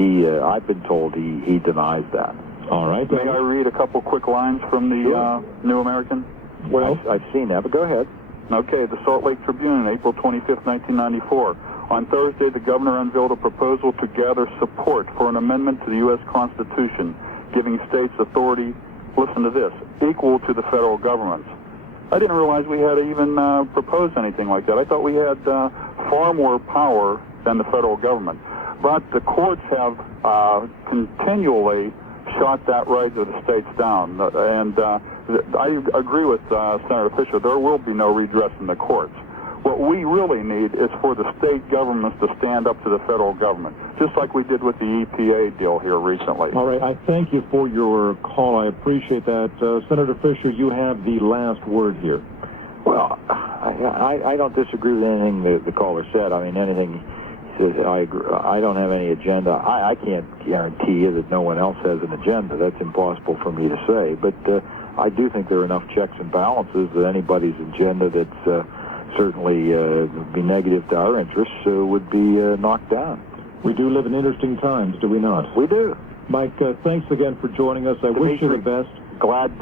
I've been told he denies that. All right. May I read a couple quick lines from the New American? Well, I've seen that, but go ahead. Okay, the Salt Lake Tribune, April 25th, 1994. On Thursday, the governor unveiled a proposal to gather support for an amendment to the U.S. Constitution, giving states authority, listen to this, equal to the federal government. I didn't realize we had even proposed anything like that. I thought we had far more power than the federal government. But the courts have continually shot that right of the states down. And I agree with Senator Fisher. There will be no redress in the courts. What we really need is for the state governments to stand up to the federal government, just like we did with the EPA deal here recently. All right. I thank you for your call. I appreciate that. Senator Fisher, you have the last word here. Well, I don't disagree with anything the caller said. I mean, anything he says, I agree. I don't have any agenda. I can't guarantee you that no one else has an agenda. That's impossible for me to say. But I do think there are enough checks and balances that anybody's agenda that's certainly be negative to our interests would be knocked down. We do live in interesting times, do we not? We do. Mike, thanks again for joining us. I wish you the best. Glad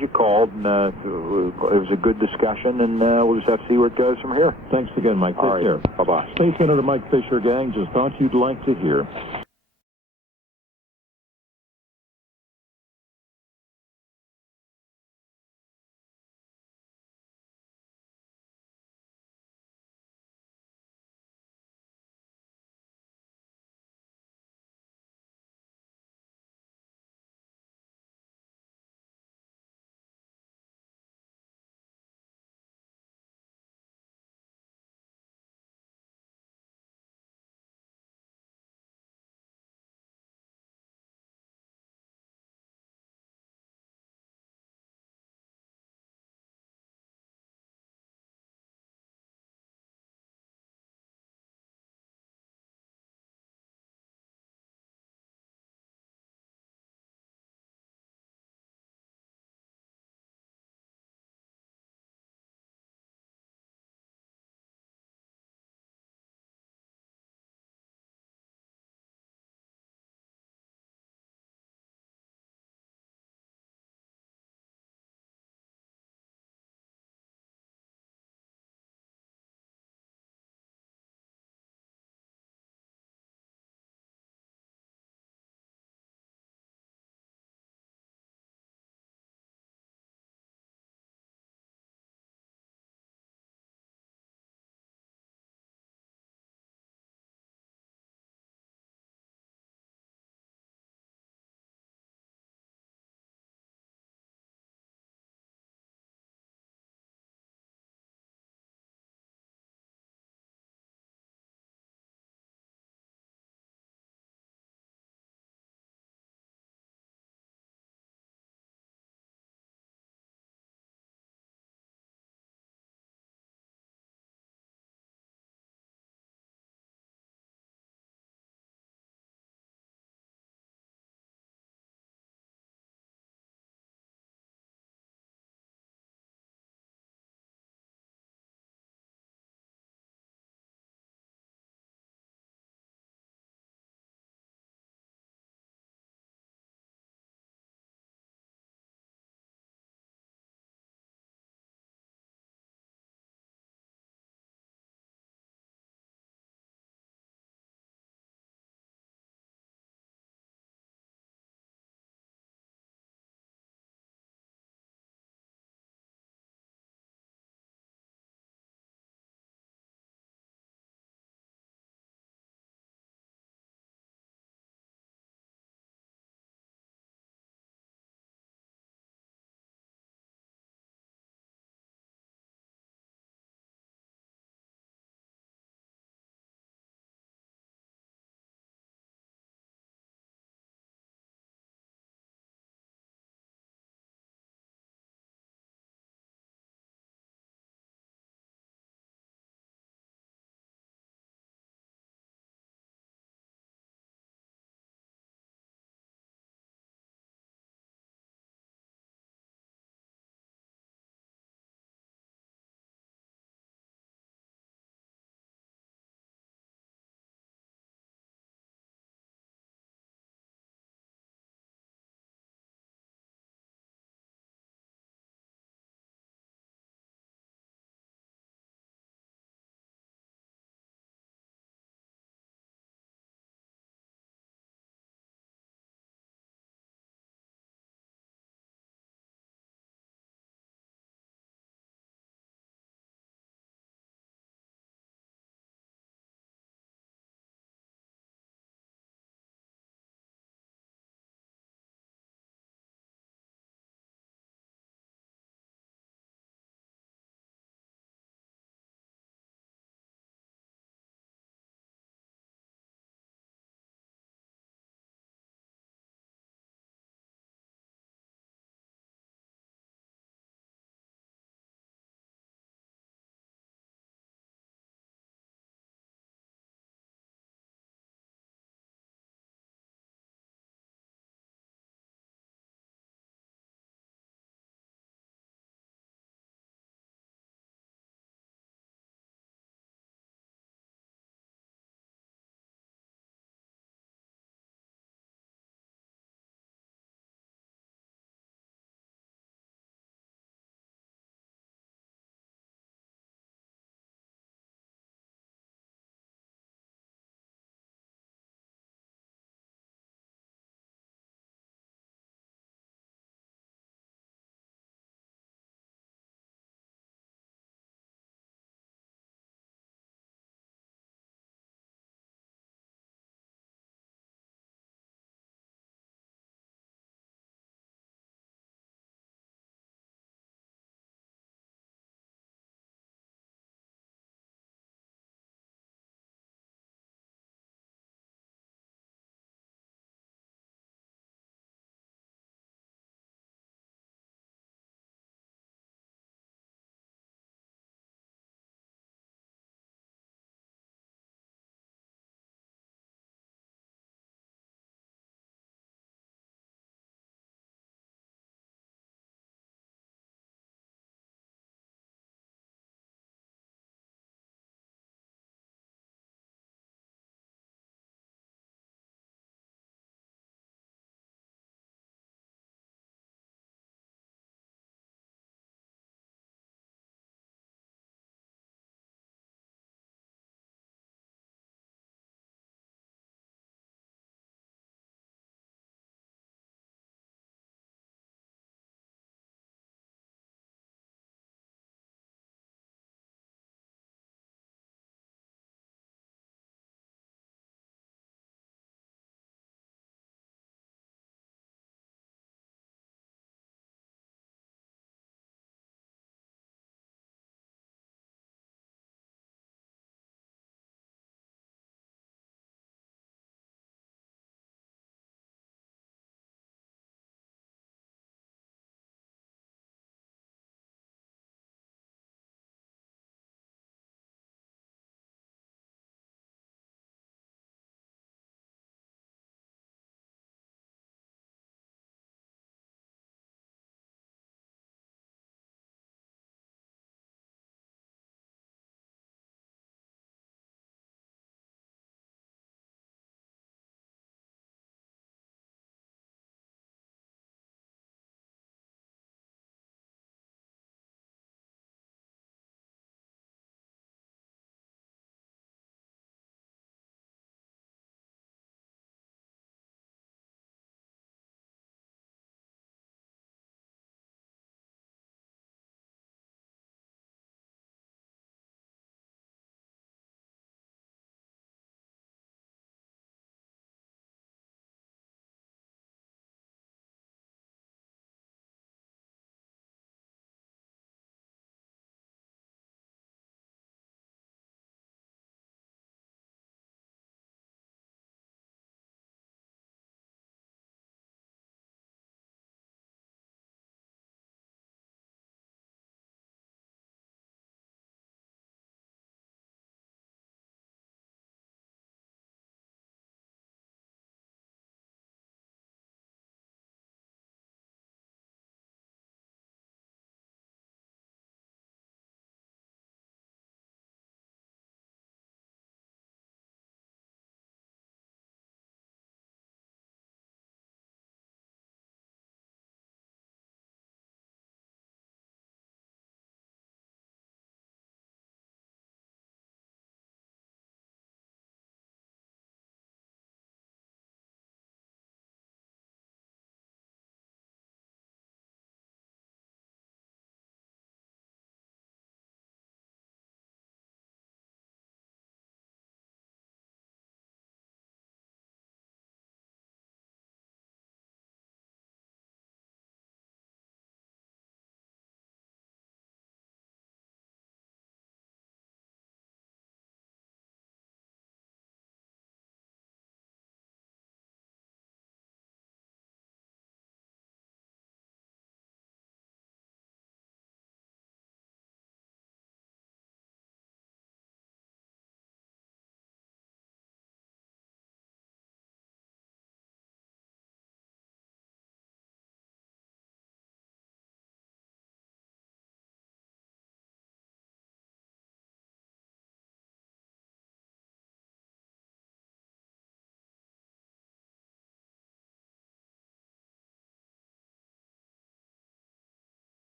you called, and it was a good discussion, and we'll just have to see where it goes from here. Thanks again, Mike. Take care. Bye-bye. State Senator Mike Fisher, gang, just thought you'd like to hear.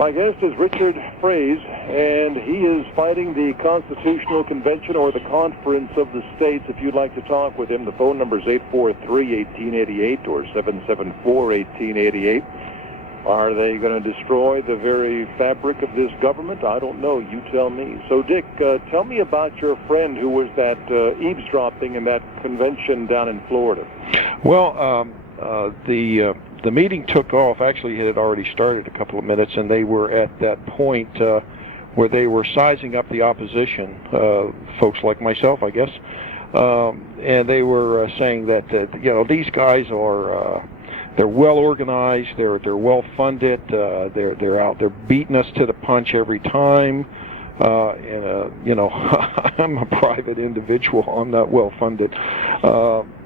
My guest is Richard Frase, and he is fighting the Constitutional Convention or the Conference of the States. If you'd like to talk with him, the phone number is 843-1888 or 774-1888. Are they going to destroy the very fabric of this government? I don't know. You tell me. So, Dick, tell me about your friend who was that eavesdropping in that convention down in Florida. Well, the meeting took off. Actually, it had already started a couple of minutes, and they were at that point where they were sizing up the opposition, folks like myself, I guess, and they were saying that these guys are they're well organized, they're well funded, they're out there beating us to the punch every time. I'm a private individual. I'm not well funded.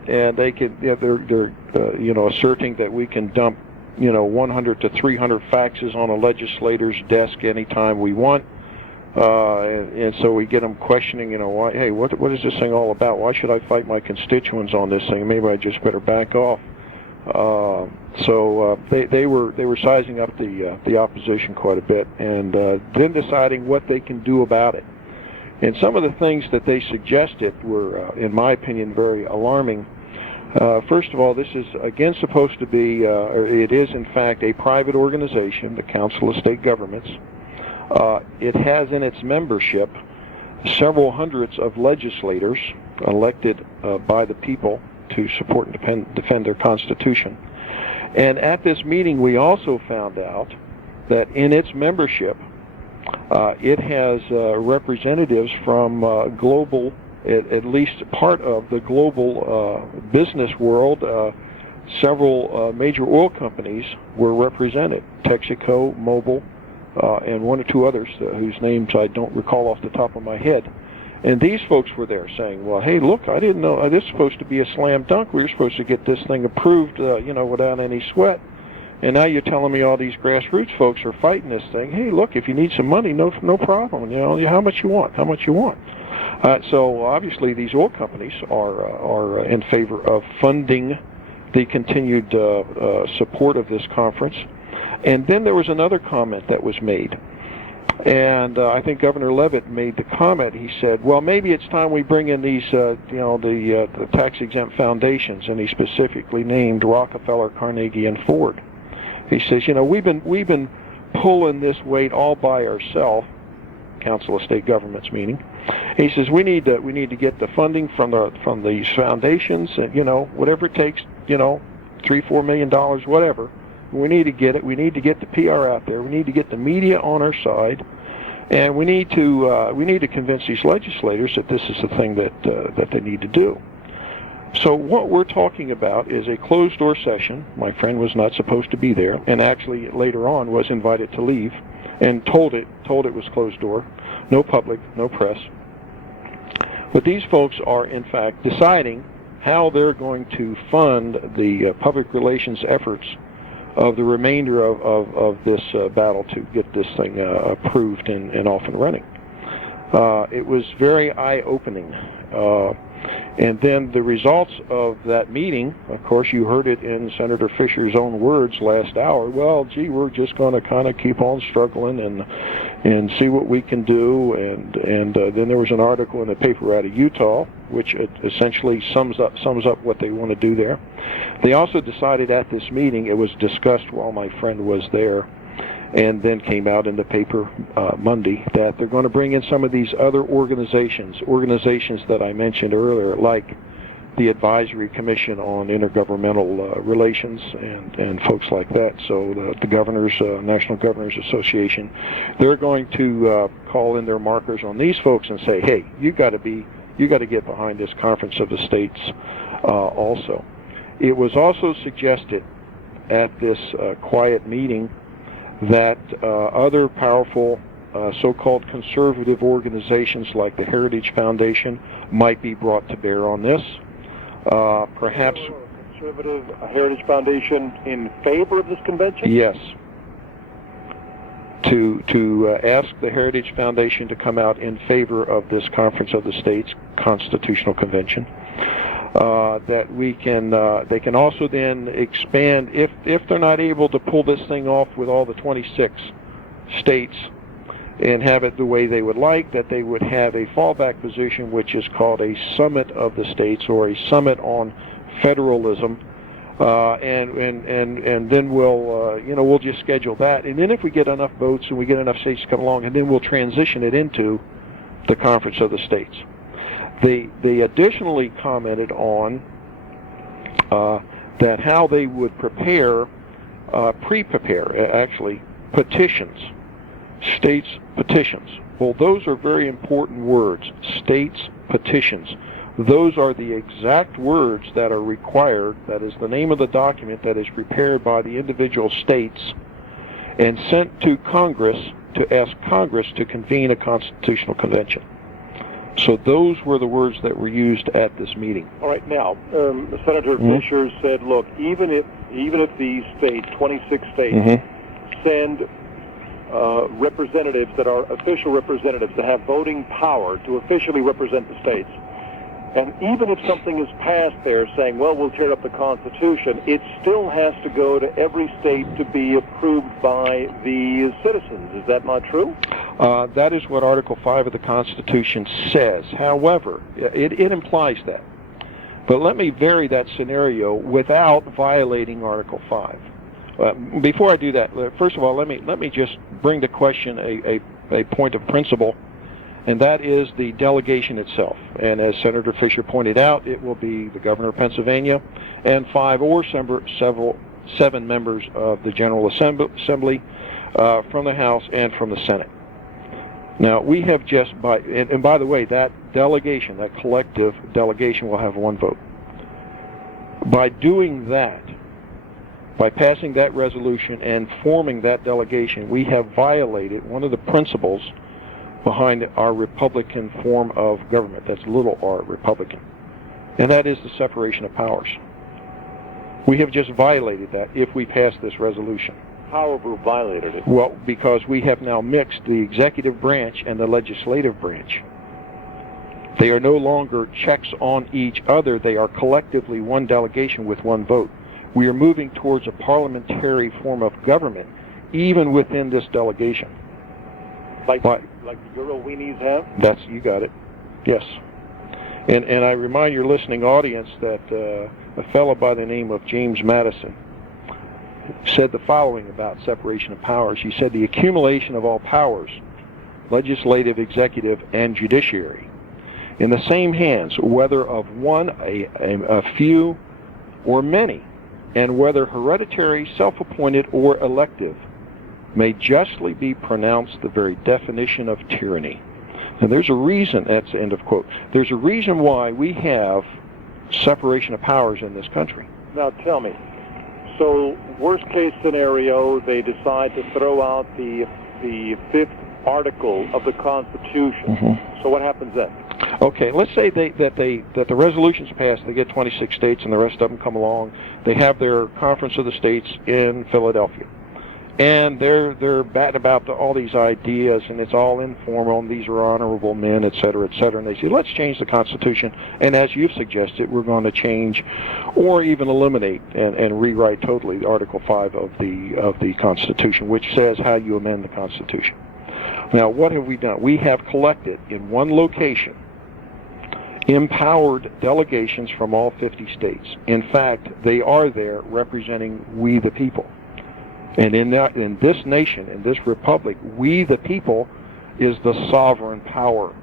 And they're asserting that we can dump 100 to 300 faxes on a legislator's desk anytime we want, and so we get them questioning, why? Hey, what is this thing all about? Why should I fight my constituents on this thing? Maybe I just better back off. So they were sizing up the opposition quite a bit, and then deciding what they can do about it. And some of the things that they suggested were, in my opinion, very alarming. First of all, this is again supposed to be, or it is in fact, a private organization, the Council of State Governments. It has in its membership several hundreds of legislators elected by the people to support and defend their Constitution. And at this meeting, we also found out that in its membership, it has representatives from global, at least part of the global business world. Several major oil companies were represented: Texaco, Mobil, and one or two others whose names I don't recall off the top of my head. And these folks were there saying, well, hey, look, I didn't know, this is supposed to be a slam dunk. We were supposed to get this thing approved, without any sweat. And now you're telling me all these grassroots folks are fighting this thing. Hey, look, if you need some money, no problem. How much you want? So obviously these oil companies are in favor of funding the continued support of this conference. And then there was another comment that was made. And I think Governor Leavitt made the comment. He said, well, maybe it's time we bring in these, the tax-exempt foundations, and he specifically named Rockefeller, Carnegie, and Ford. He says, we've been pulling this weight all by ourselves, Council of State Governments meaning. He says we need to get the funding from these foundations, and whatever it takes, $3-4 million, whatever. We need to get it. We need to get the PR out there. We need to get the media on our side, and we need to convince these legislators that this is the thing that they need to do. So what we're talking about is a closed-door session. My friend was not supposed to be there, and actually later on was invited to leave, and told it was closed door, no public, no press. But these folks are in fact deciding how they're going to fund the public relations efforts of the remainder of this battle to get this thing approved and off and running. It was very eye-opening. And then the results of that meeting, of course, you heard it in Senator Fisher's own words last hour. Well, gee, we're just going to kind of keep on struggling and see what we can do. And then there was an article in the paper out of Utah, which essentially sums up what they want to do there. They also decided at this meeting, it was discussed while my friend was there, and then came out in the paper Monday, that they're going to bring in some of these other organizations that I mentioned earlier, like the Advisory Commission on Intergovernmental Relations and folks like that. So the Governors, National Governors Association, they're going to call in their markers on these folks and say, hey, you got to get behind this Conference of the States also. It was also suggested at this quiet meeting that other powerful so-called conservative organizations like the Heritage Foundation might be brought to bear on this. Perhaps Conservative Heritage Foundation in favor of this convention? Yes. To ask the Heritage Foundation to come out in favor of this Conference of the States Constitutional Convention. That they can also then expand, if they're not able to pull this thing off with all the 26 states and have it the way they would like, that they would have a fallback position which is called a summit of the states or a summit on federalism, and then we'll just schedule that, and then if we get enough votes and we get enough states to come along, and then we'll transition it into the Conference of the States. They additionally commented on that how they would prepare, pre-prepare, actually, petitions, states petitions. Well, those are very important words, states petitions. Those are the exact words that are required, that is the name of the document that is prepared by the individual states and sent to Congress to ask Congress to convene a constitutional convention. So those were the words that were used at this meeting. All right, now, Senator Fisher said, look, even if these states, 26 states, send representatives that are official representatives that have voting power to officially represent the states, and even if something is passed there saying, well, we'll tear up the Constitution, it still has to go to every state to be approved by the citizens. Is that not true? That is what Article 5 of the Constitution says. However, it implies that. But let me vary that scenario without violating Article 5. Before I do that, first of all, let me just bring to question a point of principle, and that is the delegation itself. And as Senator Fisher pointed out, it will be the governor of Pennsylvania and 5 or 7 members of the General Assembly from the House and from the Senate. Now, we have just, and by the way, that delegation, that collective delegation will have 1 vote. By doing that, by passing that resolution and forming that delegation, we have violated one of the principles behind our Republican form of government. That's little r, Republican. And that is the separation of powers. We have just violated that if we pass this resolution. How have we violated it? Well, because we have now mixed the executive branch and the legislative branch. They are no longer checks on each other. They are collectively one delegation with 1 vote. We are moving towards a parliamentary form of government, even within this delegation. Like the Euro weenies have? You got it. Yes. And I remind your listening audience that a fellow by the name of James Madison said the following about separation of powers. He said, the accumulation of all powers, legislative, executive, and judiciary, in the same hands, whether of one, a few, or many, and whether hereditary, self-appointed, or elective, may justly be pronounced the very definition of tyranny. And there's a reason, that's the end of quote, there's a reason why we have separation of powers in this country. Now tell me, so worst case scenario, they decide to throw out the 5th article of the Constitution. So what happens then? Okay, let's say that the resolution's passed, they get 26 states and the rest of them come along, they have their Conference of the States in Philadelphia. And they're batting about all these ideas, and it's all informal, and these are honorable men, et cetera, and they say, let's change the Constitution, and as you've suggested, we're going to change or even eliminate and rewrite totally Article 5 of the Constitution, which says how you amend the Constitution. Now, what have we done? We have collected in one location empowered delegations from all 50 states. In fact, they are there representing we the people. And in this nation, in this republic, we the people is the sovereign power.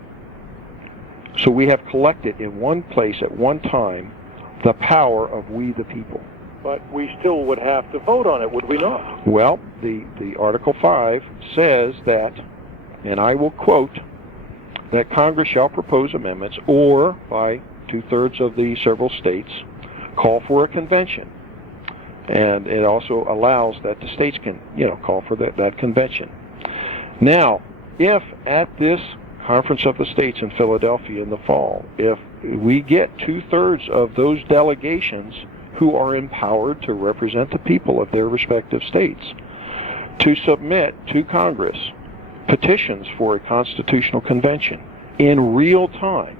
So we have collected in one place at one time the power of we the people. But we still would have to vote on it, would we not? Well, the Article 5 says that, and I will quote, that Congress shall propose amendments or, by 2/3 of the several states, call for a convention. And it also allows that the states can, call for that convention. Now, if at this Conference of the States in Philadelphia in the fall, if we get 2/3 of those delegations who are empowered to represent the people of their respective states to submit to Congress petitions for a constitutional convention in real time,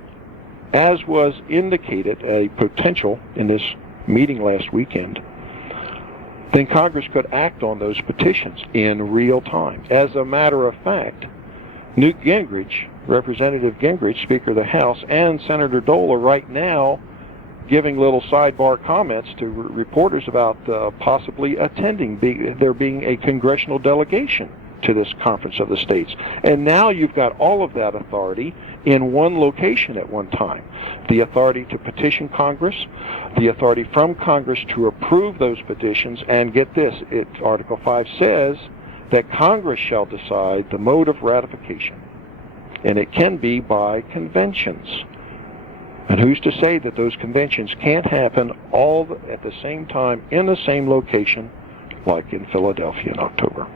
as was indicated a potential in this meeting last weekend, then Congress could act on those petitions in real time. As a matter of fact, Newt Gingrich, Representative Gingrich, Speaker of the House, and Senator Dole are right now giving little sidebar comments to reporters about possibly attending, there being a congressional delegation to this Conference of the States. And now you've got all of that authority in one location at one time. The authority to petition Congress, the authority from Congress to approve those petitions, and get this, Article 5 says that Congress shall decide the mode of ratification. And it can be by conventions. And who's to say that those conventions can't happen all at the same time in the same location, like in Philadelphia in October?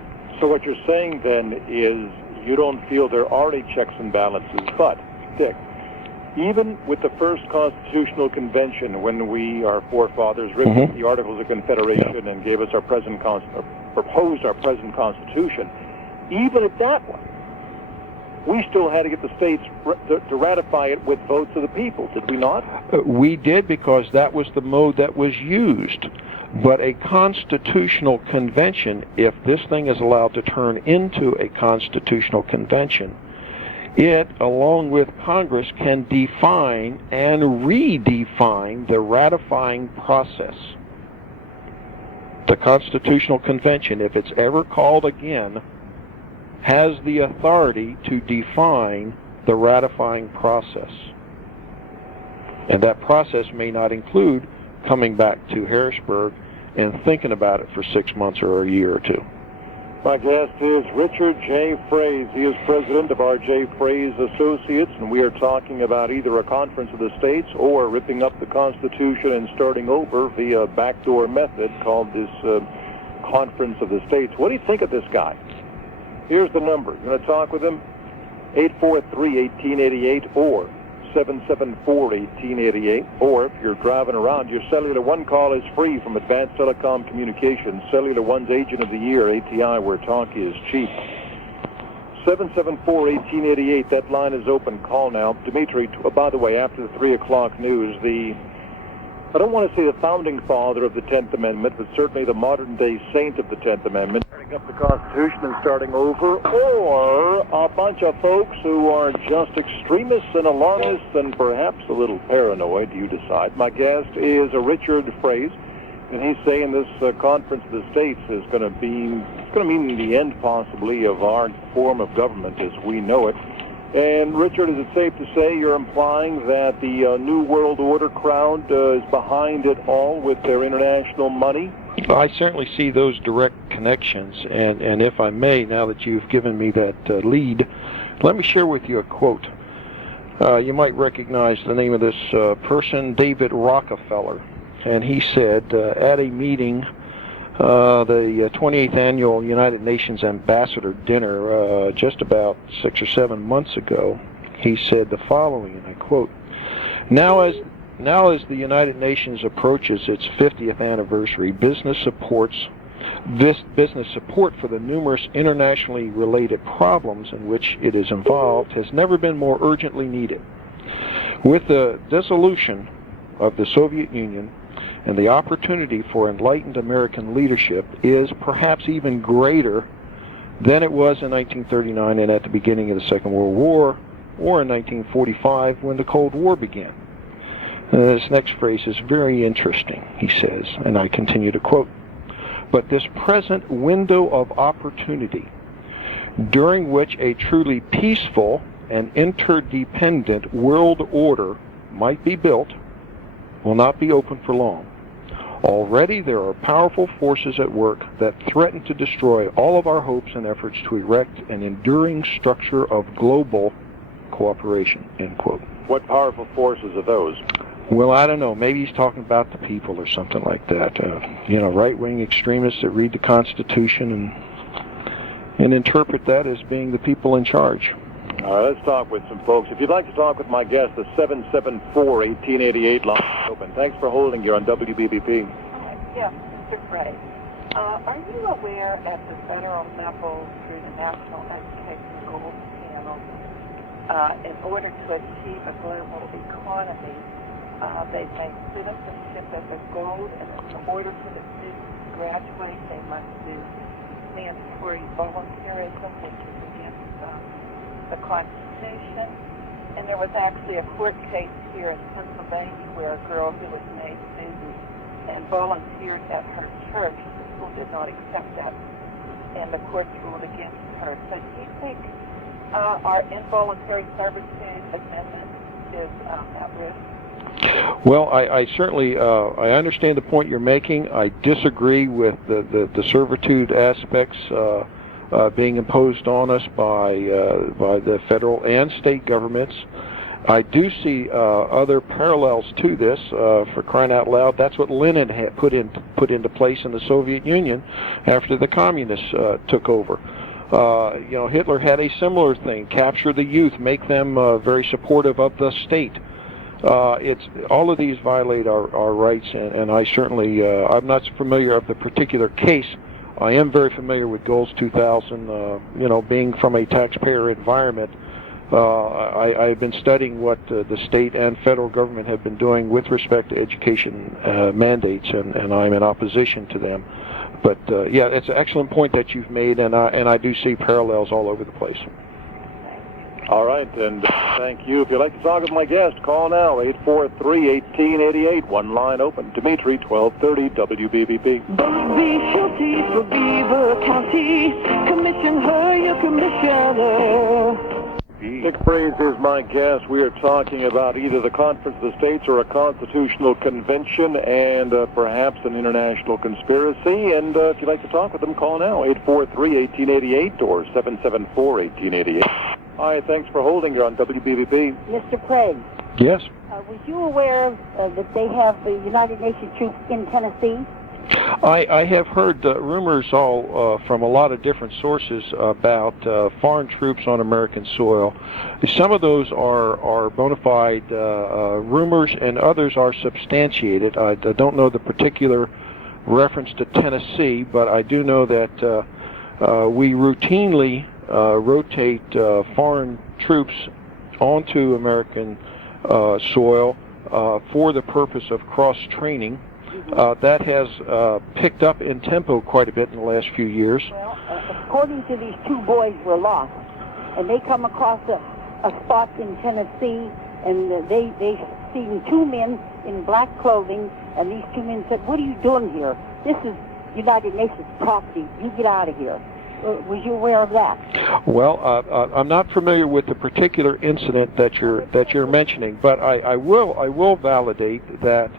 So what you're saying then is you don't feel there are any checks and balances. But, Dick, even with the first Constitutional Convention, when our forefathers wrote the Articles of Confederation and gave us our present proposed our present Constitution, even at that one, we still had to get the states to ratify it with votes of the people, did we not? We did, because that was the mode that was used. But a constitutional convention, if this thing is allowed to turn into a constitutional convention, it, along with Congress, can define and redefine the ratifying process. The Constitutional Convention, if it's ever called again, has the authority to define the ratifying process. And that process may not include coming back to Harrisburg and thinking about it for 6 months or a year or two. My guest is Richard J. Frase. He is president of R.J. Frase Associates, and we are talking about either a Conference of the States or ripping up the Constitution and starting over via backdoor method called this Conference of the States. What do you think of this guy? Here's the number. You want to talk with him? 843-1888 or 774-1888. Or if you're driving around, your Cellular One call is free from Advanced Telecom Communications. Cellular One's Agent of the Year, ATI, where talk is cheap. 774-1888. That line is open. Call now. Dimitri, by the way, after the 3 o'clock news, I don't want to say the founding father of the 10th Amendment, but certainly the modern-day saint of the 10th Amendment, starting up the Constitution and starting over, or a bunch of folks who are just extremists and alarmists and perhaps a little paranoid, you decide. My guest is Richard Frase, and he's saying this Conference of the States is going to mean the end, possibly, of our form of government as we know it. And, Richard, is it safe to say you're implying that the New World Order crowd is behind it all with their international money? I certainly see those direct connections, and if I may, now that you've given me that lead, let me share with you a quote. You might recognize the name of this person, David Rockefeller, and he said at a meeting, the 28th Annual United Nations Ambassador Dinner just about 6 or 7 months ago, he said the following, and I quote, Now as the United Nations approaches its 50th anniversary, business support for the numerous internationally related problems in which it is involved has never been more urgently needed. With the dissolution of the Soviet Union, and the opportunity for enlightened American leadership is perhaps even greater than it was in 1939 and at the beginning of the Second World War, or in 1945 when the Cold War began. This next phrase is very interesting, he says, and I continue to quote, But this present window of opportunity, during which a truly peaceful and interdependent world order might be built, will not be open for long. Already there are powerful forces at work that threaten to destroy all of our hopes and efforts to erect an enduring structure of global cooperation, end quote. What powerful forces are those? Well, I don't know. Maybe he's talking about the people or something like that. Right-wing extremists that read the Constitution and interpret that as being the people in charge. All right, let's talk with some folks. If you'd like to talk with my guest, the 774-1888 line is open. Thanks for holding here on WBBP. Yes, Mr. Frase. Are you aware at the federal level through the National Education Goals Panel, in order to achieve a global economy, they've made citizenship as a goal, and in order for the graduate, they must do mandatory voluntarism, which is against the Constitution. And there was actually a court case here in Pennsylvania where a girl who was made Susan and volunteered at her church, the school did not accept that, and the courts ruled against her. So do you think our involuntary servitude amendment is at risk? Well, I certainly I understand the point you're making. I disagree with the servitude aspects being imposed on us by the federal and state governments. I do see other parallels to this. For crying out loud, that's what Lenin had put into place in the Soviet Union after the communists took over. Hitler had a similar thing: capture the youth, make them very supportive of the state. It's all of these violate our rights, and I certainly I'm not familiar of the particular case. I am very familiar with Goals 2000. Being from a taxpayer environment, I've been studying what the state and federal government have been doing with respect to education mandates, and I'm in opposition to them. But yeah, it's an excellent point that you've made, and I do see parallels all over the place. All right, and thank you. If you'd like to talk with my guest, call now, 843-1888. One line open. Dimitri, 1230 WBBP. Baby, Sheltie for Beaver County. Commission her, your commissioner. Dick Frase is my guest. We are talking about either the Conference of the States or a constitutional convention and perhaps an international conspiracy. And if you'd like to talk with them, call now, 843-1888 or 774-1888. Hi, thanks for holding. You're on WBBP. Mr. Craig, Yes. was you aware that they have the United Nations troops in Tennessee? I have heard rumors all from a lot of different sources about foreign troops on American soil. Some of those are bona fide rumors, and others are substantiated. I don't know the particular reference to Tennessee, but I do know that we routinely rotate foreign troops onto American soil for the purpose of cross-training. That has picked up in tempo quite a bit in the last few years. Well, according to these two boys were lost, and they come across a spot in Tennessee, and they seen two men in black clothing, and these two men said, "What are you doing here? This is United Nations property. You get out of here." Was you aware of that? Well, I'm not familiar with the particular incident that you're mentioning, but I will validate that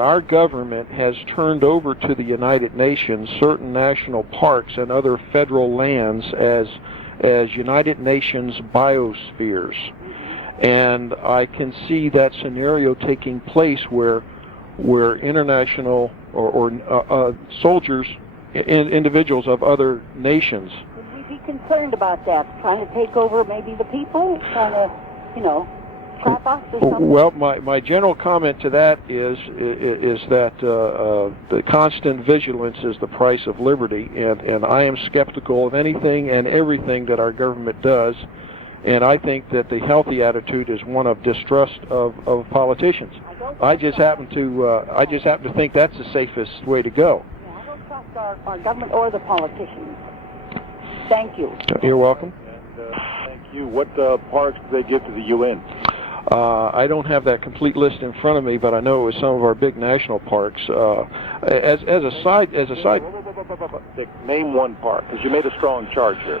our government has turned over to the United Nations certain national parks and other federal lands as United Nations biospheres. And I can see that scenario taking place where international or soldiers, individuals of other nations. Would we be concerned about that? Trying to take over maybe the people? Trying to, trap us or something? Well, my general comment to that is that the constant vigilance is the price of liberty, and I am skeptical of anything and everything that our government does, and I think that the healthy attitude is one of distrust of politicians. I just happen to think that's the safest way to go. Yeah, I don't trust our government or the politicians. Thank you. You're welcome. And thank you. What parks do they give to the UN? I don't have that complete list in front of me, but I know it was some of our big national parks. As a side, Name one park, because you made a strong charge here.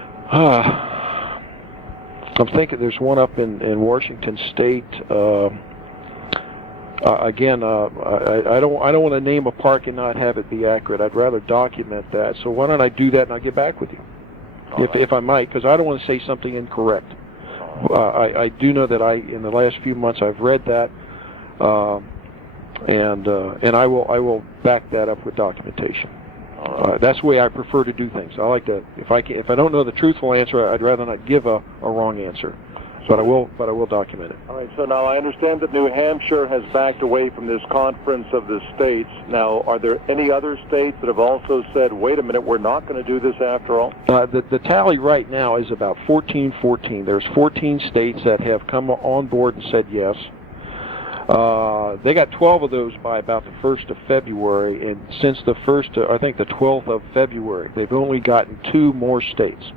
I'm thinking there's one up in Washington State. Again, I don't want to name a park and not have it be accurate. I'd rather document that. So why don't I do that and I'll get back with you, if I might, because I don't want to say something incorrect. I do know that in the last few months I've read that, and I will back that up with documentation. That's the way I prefer to do things. I like to, if I don't know the truthful answer, I'd rather not give a wrong answer. But I will document it. All right, so now I understand that New Hampshire has backed away from this conference of the states. Now, are there any other states that have also said, wait a minute, we're not going to do this after all? The tally right now is about 14-14. There's 14 states that have come on board and said yes. They got 12 of those by about the 1st of February, and since the 1st, I think the 12th of February, they've only gotten 2 more states.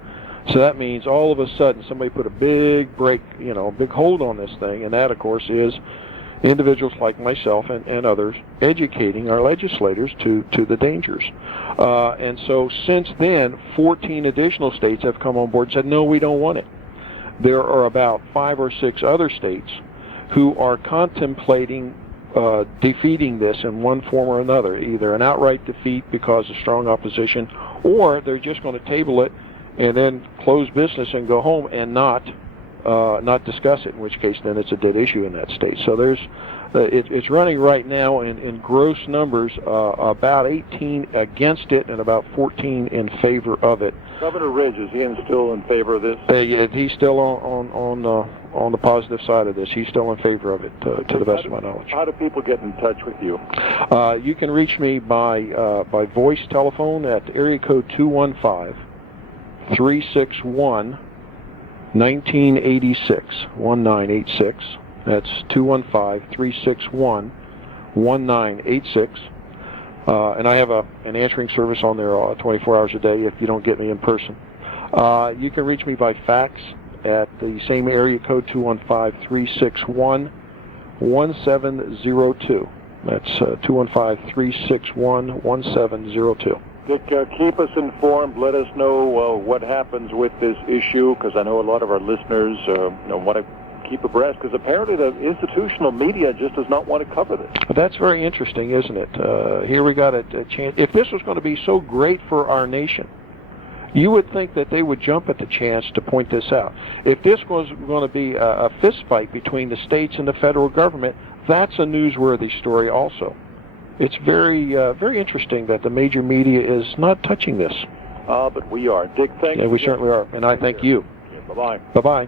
So that means all of a sudden somebody put a big break, big hold on this thing, and that, of course, is individuals like myself and others educating our legislators to the dangers. And so since then, 14 additional states have come on board and said, no, we don't want it. There are about 5 or 6 other states who are contemplating defeating this in one form or another, either an outright defeat because of strong opposition, or they're just going to table it and then close business and go home and not discuss it, in which case then it's a dead issue in that state. So there's it's running right now in gross numbers, about 18 against it and about 14 in favor of it. Governor Ridge, is he still in favor of this? Yeah, he's still on the positive side of this. He's still in favor of it, to the best of my knowledge. How do people get in touch with you? You can reach me by voice telephone at area code 215-361-1986, 1986. That's 215-361-1986. And I have an answering service on there 24 hours a day if you don't get me in person. You can reach me by fax at the same area code, 215-361-1702. That's 215-361-1702. Dick, keep us informed. Let us know what happens with this issue, because I know a lot of our listeners want to keep abreast, because apparently the institutional media just does not want to cover this. That's very interesting, isn't it? Here we got a chance. If this was going to be so great for our nation, you would think that they would jump at the chance to point this out. If this was going to be a fist fight between the states and the federal government, that's a newsworthy story also. It's very, very interesting that the major media is not touching this. But we are. Dick, thank you. Yeah, we certainly are, and I thank you. Bye-bye. Bye-bye.